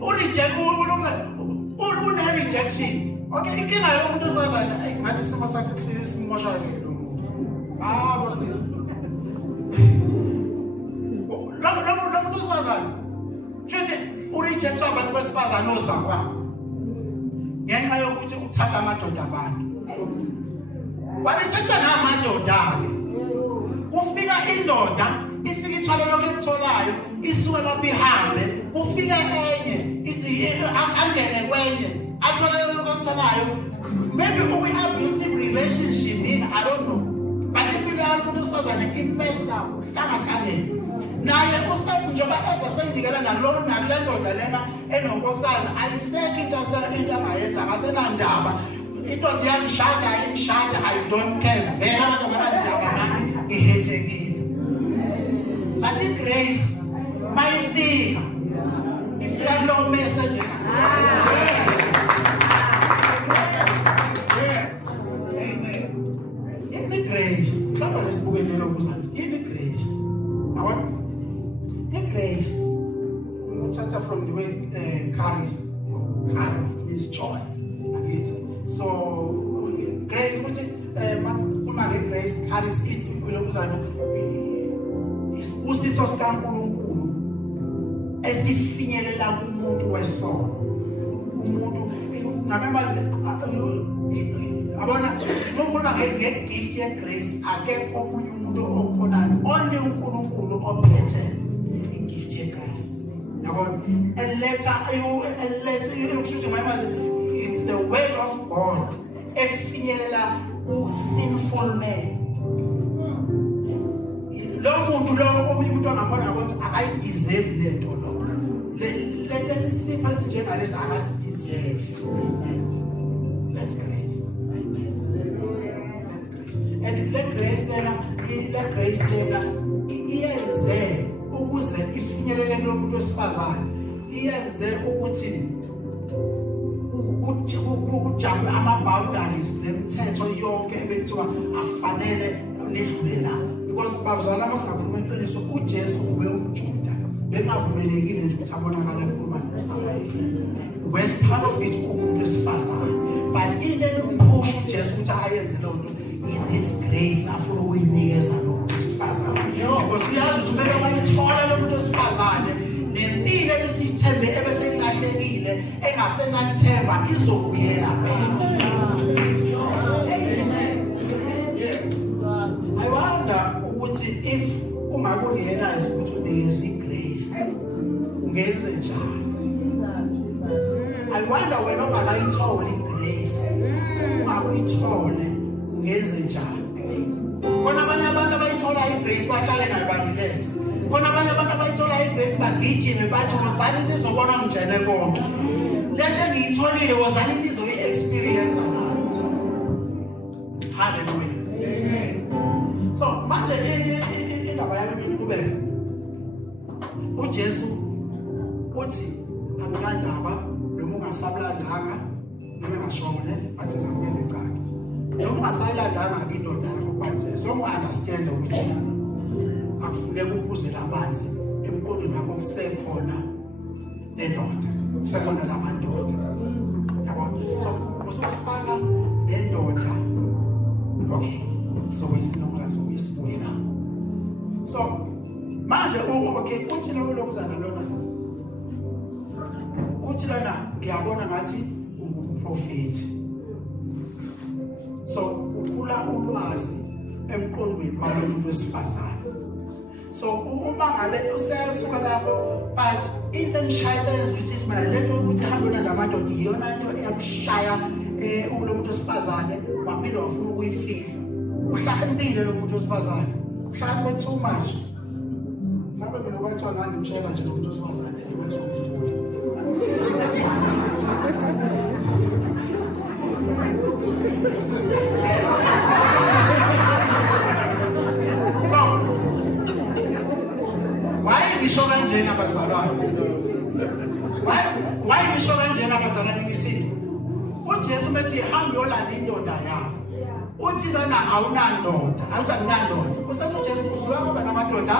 u-reject une rejection okay inkinga yomuntu wesifazane ngathi isimo sakhe simmoshakele lo muntu bosisi lo muntu wesifazane nje u-reject abantu besifazane ozakwa ngenxa yokuthi uthatha amadoda abantu warejecta ngamadoda-ke kufika indoda ifika ithwala lokho ekutholayo isuke lapho ihambe kufika enye angene kwenye athole lokho ekutholayo maybe we-abusive relationship in I don't know but impilo yamuntu wesifazane investa kangakaneni naye njengoba ezaseyindikela nakule ndoda lena enonkosikazi ayisekho into angayenza akasenandaba indoda yamshada imshada I don't care vele abantu abanandaba nami ihethekile but grace mayifika ifika lo message in grace lapha lesibukele lokuzana in grace yabona in grace uthatha from the way carries means joy again so grace ukuthi uma grace carries it lokuzana usiso sikaNkulunkulu esifinyelela kumuntu wesono umuntu nabemazi abona ngokuba ngegift ye grace akekho omunye umuntu okhona only uNkulunkulu ophethe igift ye grace yabona ukushuthi mayimazi it's the way of God efinyelela sinful man lo muntu lo umuntu angabona ukuthi akayideserve lento lo lesisipho sinjengalesi akasideserve that's grace and the grace lena iyenze ukuze ifinyelele lo muntu wesifazane iyenze ukuthi ujambe ama-boundaries nemithetho yonke ebekuthiwa afanele nedlulela because bavuzana masingakhuluma iqiniso uJesu ube umJuda bengavumelekile nje ukuthi abonakala ekhuluma nesayini west part of it umuntu wesifazane but into emphusha uJesu ukuthi ayenze lo nto is grace afuna ukuyinikeza lo muntu wesifazane because uyazi ukuthi kumele bayithola lo muntu wesifazane nempilo esithembe ebeseyilahtekile engasenalithemba izokuyela I wonder ukuthi if ungakurealize ukuthi unikeza igrace ungenze njani. I wonder wena ongakayitholi igrace ungakuyithole ungenze njani. Khona abanye abantu abayithola igrace baqale nayo ba-relax. Khona abanye abantu abayithola igrace bagijime bathi wozani nizobona ngijene konke. Lento engiyitholile wozani nizoyi-experience nayo. Hallelujah. So manje indaba yami iqhubeka uJesu uthi angikandaba noma ungasabulandanga noma ngashone but izakwenza icaca noma ungasayilandanga indoda yakho but as long as understand ukuthi akufuneka uphuzela amanzi emqondweni wakho kusekhona nendoda kusekhona lamadoda yabo so usufana nendoda Okay, so wesinokwazi ukuyisibuye la. So manje okay uthi lo lokuzana lona. Uthi lona ngiyabona ngathi ungumprofeti. So ukhula ulwazi emqondweni malomuntu wesifazane. So uma ngabe usesuka lapho but into enshayela ukuthi mina lento ukuthi hambona namadoda iyona into eyamshaya ulo muntu wesifazane waphinde wafuna ukuyifika. Uhlakaniphile lo muntu wesifazane. Uhlakaniphile too much. Ngabe mina bathwa ngani ngimshela nje lo muntu wesifazane ewenza ngisho kanjena abazalwane why ngisho kanjena abazalwane ngithi uJesu methi hamba yolanda indoda yakho uthi lana awunandoda athi anginandoda usethi uJesu usuka ngoba namadoda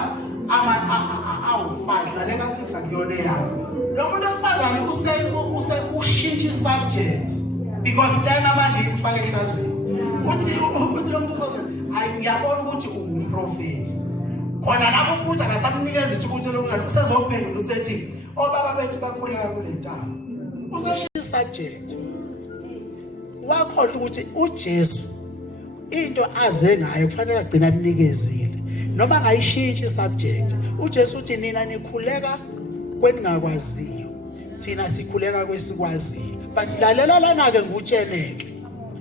awu5 naleka 6 akuyona yakho lo muntu osifazane ushintsha subject because lana manje imfakele kazweni uthi lo muntu ngiyabona ukuthi ungumprofeti khona lapho futhi akasakunikeza ukuthi lokho usezophendula usethi obaba bethu bakhuleka kule ntaba usashiya subject wakhohle ukuthi uJesu into aze ngayo kufanele agcina amnikezile noma ngayishintshi subject uJesu uthi nina nikhuleka kweningakwaziyo thina sikhuleka kwesikwaziyo but lalela lana ke ngutsheleke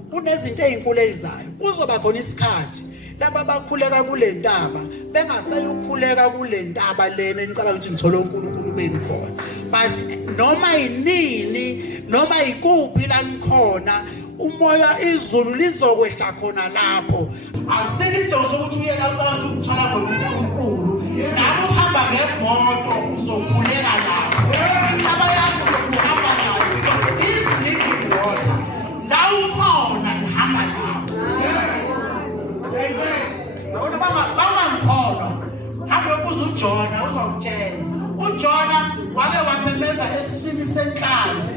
kunezinto ezinkulu ezizayo kuzoba khona isikhathi laba bakhuleka kule ntaba bengasayukhuleka kule ntaba lena enicabanga ukuthi ngithola uNkulunkulu beni khona but noma yinini noma ikuphi la nikhona umoya izulu lizokwehla khona lapho asenizo sokuthi uye lapha ukuthi uthola khona uNkulunkulu nawe uhamba ngemoto uzokhuleka lapho intaba yakho ukuhamba nayo because this living water la ukhona ihamba lapho Nobona bangangikholwa hambe ukuza uJona uzokutshela uJona wabe wamemeza esifini senhlanzi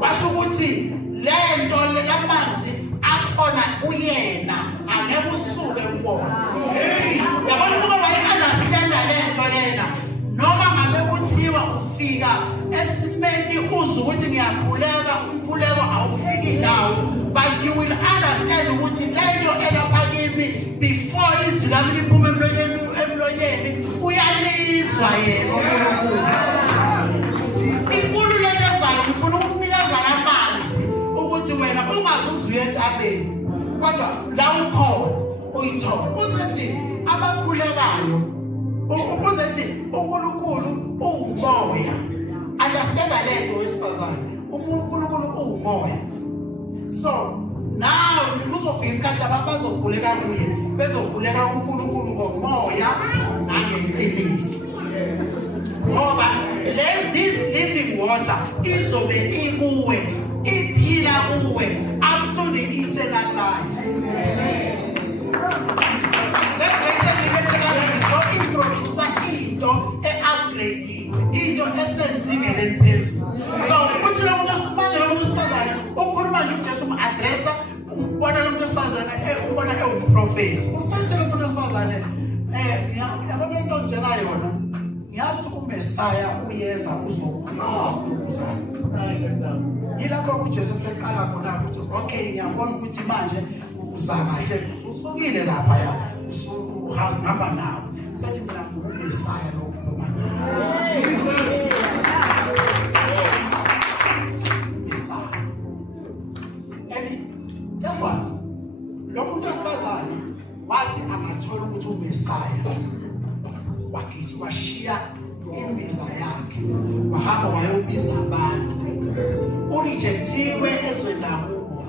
washo ukuthi lento lamanzi akhona uyena angeke usuke kubona yabona ukuba wayi-understanda lento lena noma ngabe kuthiwa ufika esimeni uzwe ukuthi ngiyakhuleka umkhuleko awufiki lawo but you will understand ukuthi lento elapha kimi before izwi lami liphuma emlonyeni uyalizwa yena uNkulunkulu inkulu lento ezayo ngifuna ukukunikeza lamanzi ukuthi wena ungazuzwe entabeni kodwa la ukhona uyithola uzethi abakhulekayo uzethi uNkulunkulu uwumoya understand lento wesifazane uNkulunkulu uwumoya so now kuzofika isikhathi abantu bazokhuleka kuye bezokhuleka uNkulunkulu ngomoya nangeqiniso ngoba this living water izobe ikuwe iphila kuwe up to the eternal life introduce into e-upgrade into esezingeni eliphezulu so uthi lo muntu manje lo muntu sifazane ukhuluma nje uJesu umu-addressa ubona lo muntu sifazane ubona ewumprofeti usathi lo muntu sifazane yabona into njena yona ngiyazi ukuthi uMesaya uyeza uzosibuza yilapho uJesu seqala khona ukuthi okay ngiyabona ukuthi manje uzama nje usukile lapha ya uhamba nawe sathi mina uMesaya lo ukhuluma Mesaya guess what lo muntu wesifazane wathi angathola ukuthi uMesaya wakithi washiya imbiza yakhe wahamba wayobiza abantu urejectiwe ezweni lakubo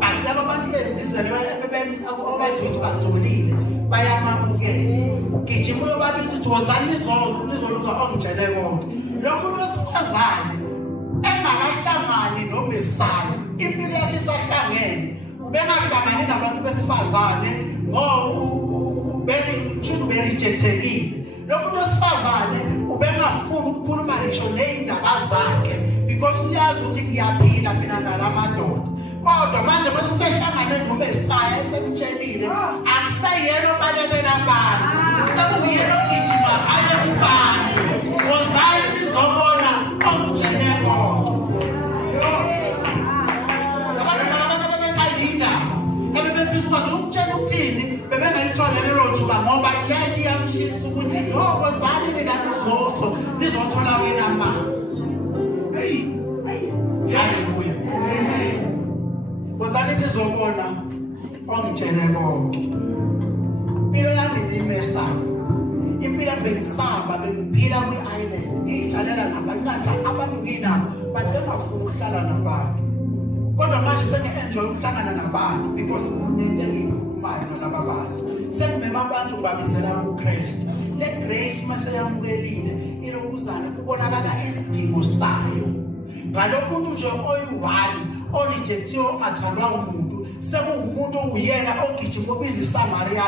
but laba bantu bezizwe abaziyo ukuthi bagcolile bayamamukela ugijima uyobabiza ukuthi wozani nizoluza ongitshele konke lo muntu wesifazane engakahlangani noMesaya impilo yakhe isahlangene ubengahlangani nabantu besifazane berejectekile lo muntu wesifazane ubengafuni ukukhuluma ngisho nezindaba zakhe because uyazi ukuthi ngiyaphila mina nalamadoda kodwa manje bese sehlangane noMesaya esemtshelile akusayena obalekela abantu sekuyena ogijima aye kubantu wozani nizobona omjine konke abantu bebethanda indaba bebefisa ukwazi ukutshela ukuthini bebengayithola lelo thuba ngoba lento iyamshisa ukuthi wozani nina nizothola wena amanzi. Hallelujah. Wozani nizobona ongitshele konke. Impilo yami ngiyimesaba. Impilo bengisamba bengiphila kwi-island. Ngiyitshalela nabantu abantu nginabo but bengafuni ukuhlala nabantu. Kodwa manje sengi-enjoy ukuhlangana nabantu because kunento engiyikhulumayo nalaba bantu. Sengimema abantu ngibabizela kuKristu. Le grace maseyamukelile ilokuzana kubonakala isidingo sayo. Ngalomuntu nje oyi-one orejectiwe ongathandwa umuntu sekuwumuntu uyena ogijima obiza iSamaria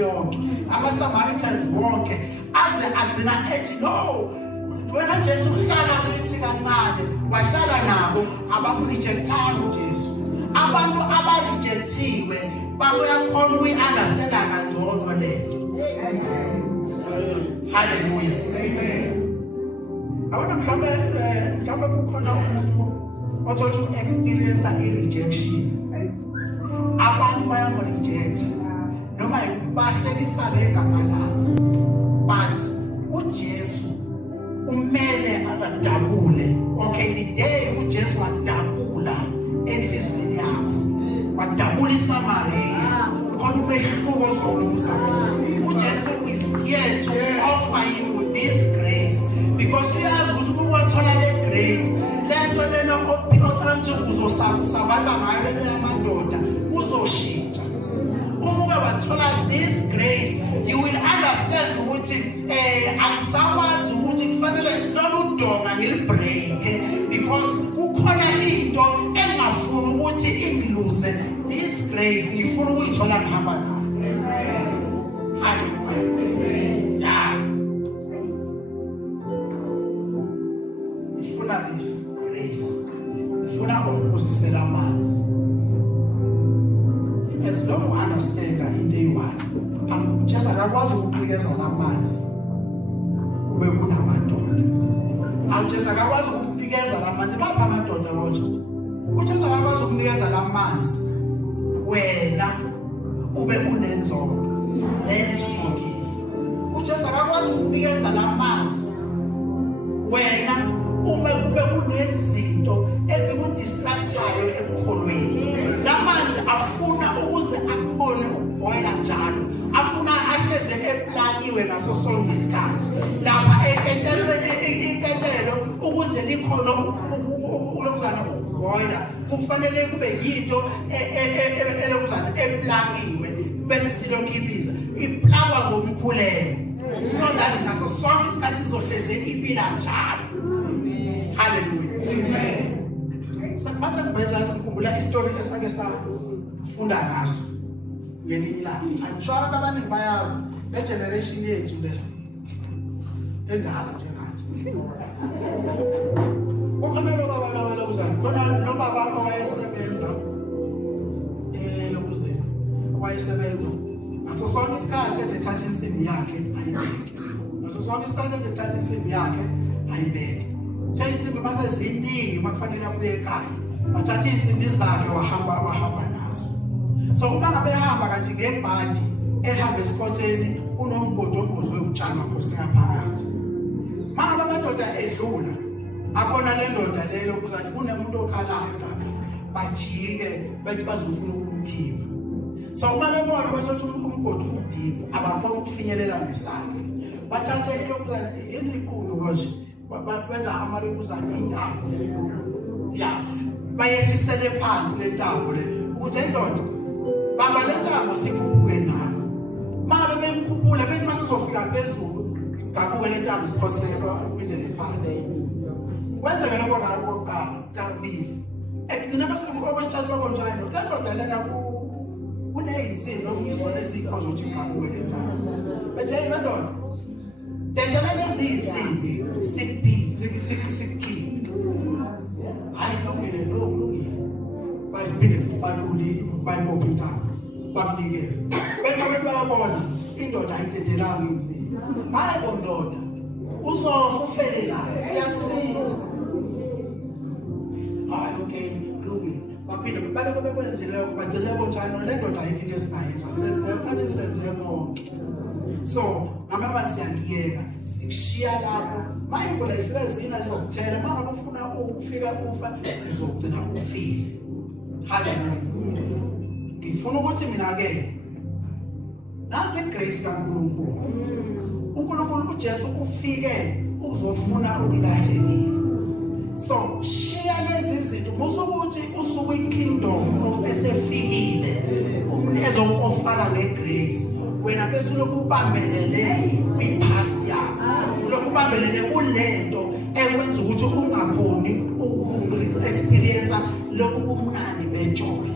yonke ama-Samaritans wonke aze agcina ethi no wena Jesu uhlala kithi kancane wahlala nabo abamrejectanga uJesu. Abantu abarejectiwe bayakhona ukuyi-understanda kangcono lento. Hallelujah. Abona mhlawumbe kukhona umuntu othola uku-experience i-rejection. Abantu bayamreject noma bahlekisa ngegama lakhe but uJesu umele akadabule. Okay, the day uJesu wadabula enhliziyweni yakho wadabula iSamaria khona umehluko ozoluza. uJesu is here to offer you this grace because uyazi ukuthi ukuthola le grace lento lena othathe uzosurvive ngayo le yamandoda uzoshintsha. Uma wathola this grace you will understand ukuthi angisakwazi ukuthi kufanele lolu donga ngilibreak because kukhona into engafuni ukuthi ingiluse. This grace ngifuna ukuyithola ngihamba nayo. Hallelujah. Yeah. Ifuna this grace. Ifuna ukuzisela amanzi. As long as you understand into eyi-one, uJesu akakwazi ukukunikeza amanzi ube kunamadoda. uJesu akakwazi ukukunikeza amanzi bapha amadoda konje. uJesu akakwazi ukukunikeza amanzi wena ube unenzondo. Learn to forgive. uJesu akakwazi ukukunikeza amanzi wena uma kube kunezinto ezikudistractayo ekukholweni. Lamanzi afuna ukuze akhone ukuboyela njalo. Afuna ahleze eplakiwe ngaso sonke isikhathi. Lapha eketelo ukuze likhona ulokuzana ukuboyela kufanele kube yinto elokuzana eplakiwe bese silokhibiza iplakwa ngokukhuleka so that ngaso sonke isikhathi izohleze impila njalo. Hallelujah. Amen. Sakubasa kubeza sikhumbula istory esake safunda ngaso ngelinye ilanga. Anjalo abantu bayazi le generation yethu le endala nje ngathi. Ukhona lo baba lawela uzani. Khona lo baba owayesebenza lokuzeni. Owayesebenza ngaso sonke isikhathi ethatha insimbi yakhe ayibeke. Ngaso sonke isikhathi ethatha insimbi yakhe ayibeke. Insimbi mase ziningi makufanele abuye ekhaya wathatha insimbi zakhe wahamba nazo. So uma ngabe ehamba kanti ngebhandi ehamba esikhotheni kunomgodi ombozwe utshani osingaphakathi. Manje amadoda edlula abona le ndoda leyo kuzathi kunemuntu okhalayo lapha bajike bethi bazofuna ukumkhipha. So uma bebona bathatha umgodi udiphu abakhona ukufinyelela nesakhe bathatha into okuzathi yini iqulu konje benza amalokuzana intambo. Yeah. Bayethisele phansi le ntambo le ukuthi indoda baba le ntambo sikhuphuke nayo. Mabe bemkhuphule bethi masizofika phezulu ngakuke le ntambo iphoseka kwindele phansi. Kwenzeka lokho ngakokuqala kabili. Ekugcina basikhuphuka kwesithathu konjalo. Le ndoda lena kuneyisipho okuyizona ezikho zokuthi ngakuke le ntambo. Bethe indoda tendela lezinsimbi sikhiye hayi lungile. bayibopha intaba bamnikeza bengabe bayabona indoda ayithethelanga insini hayi bondoda uzofa ufele la siyakusiza hayi okay lungile baphinde baloko bekwenzile bathi lebo njalo le ndoda ayikho into esingayenza senze athi senze konke so ngaba siyakiyeka sikushiya lapho mayivula ifika izina izokuthela manje ufuna ukufika ufa izogcina ufile haleluya ngifuna ukuthi mina ke nansi grace kaNkulunkulu uNkulunkulu uJesu ufike ukuzofuna ukulahlekile so share lezi zinto musukuthi usuku ikingdom of esefikile ezokufana negrace wena bese lokubambelele kwipast yakho lokubambelele kulento ekwenza ukuthi ungaphoni uku-experience lokukumnandi bejoy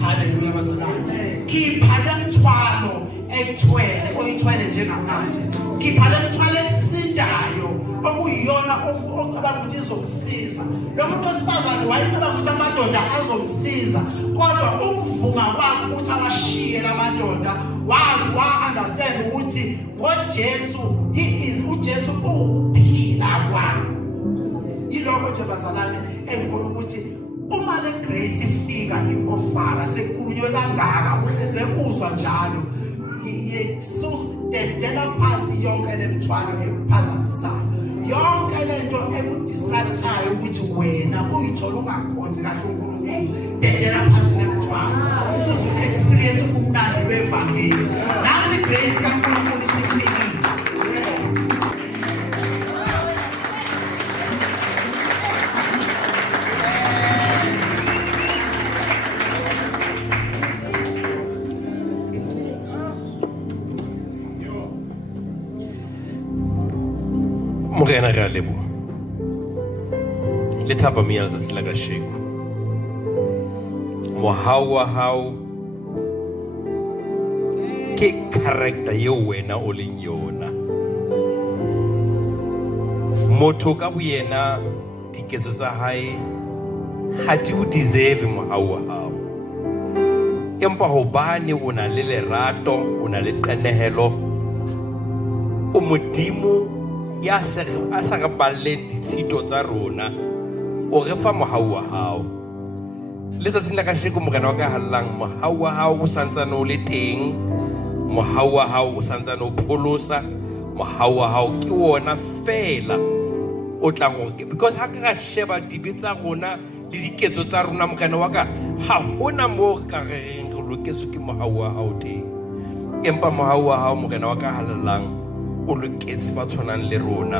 haleluya bazalwane khipha lemthwalo ethwele oyithwele njengamanje khipha lemthwalo esindayo okuyiyona ocabanga ukuthi izokusiza lo muntu wesifazane wayecabanga ukuthi amadoda azomsiza kodwa ukuvuma kwakhe ukuthi awashiye lamadoda wa-understand ukuthi ngoJesu uJesu ukuphila kwakhe yiloko nje bazalwane engibona ukuthi uma le grace ifika i-ofara sekukhulunywe kangaka uze uzwa njalo susitendela phansi yonke lemthwalo ekuphazamisayo yonke lento ekudistractayo ukuthi wena uyithola ungakhonzi kahle uNkulunkulu tendela phansi lemthwalo ukuze u-experience ubumnandi bevangeli nansi grace kaNkulunkulu isifikile. Morena re a leboha le thapa mea letsatsi la kasheko mohau wa hao ke character eo wena o leng yona motho ka boyena diketso tsa hae ha di o deserve mohau wa hao empa hobane o na le lerato o na le qenehelo o modimo ya sa re balle ditshito tsa rona o re fa mohau wa hao letsatsing la kasheko morena wa ka hallang mohau wa hao o santsane o le teng mohau wa hao o santsane o pholosa mohau wa hao ke wona fela o tlang gore because ha ka sheba dibe tsa rona le diketso tsa rona morena wa ka ha hona mo ka reng re loketswe ke mohau wa hao teng empa mohau wa hao morena wa ka hallang o loketse ba tshwanang le rona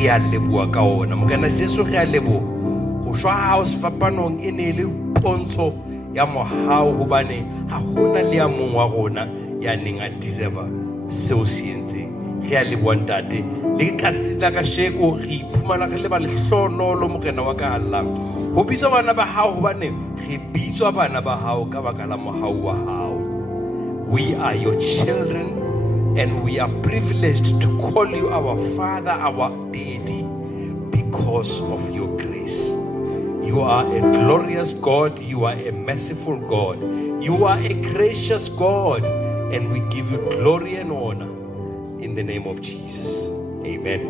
re a leboha ka ona morena Jesu re a leboha go shwa hao sefapanong e ne le pontsho ya mohau hobane ha hona le ya mong wa rona ya neng a deserve seo se entseng re a leboha ntate le katsi la kasheko re iphumana re le ba lehlonolo morena wa ka hallang ho bitswa bana ba hao hobane re bitswa bana ba hao ka baka la mohau wa hao. We are your children and we are privileged to call you our Father, our Daddy, because of your grace. You are a glorious God. You are a merciful God. You are a gracious God. And we give you glory and honor in the name of Jesus. Amen.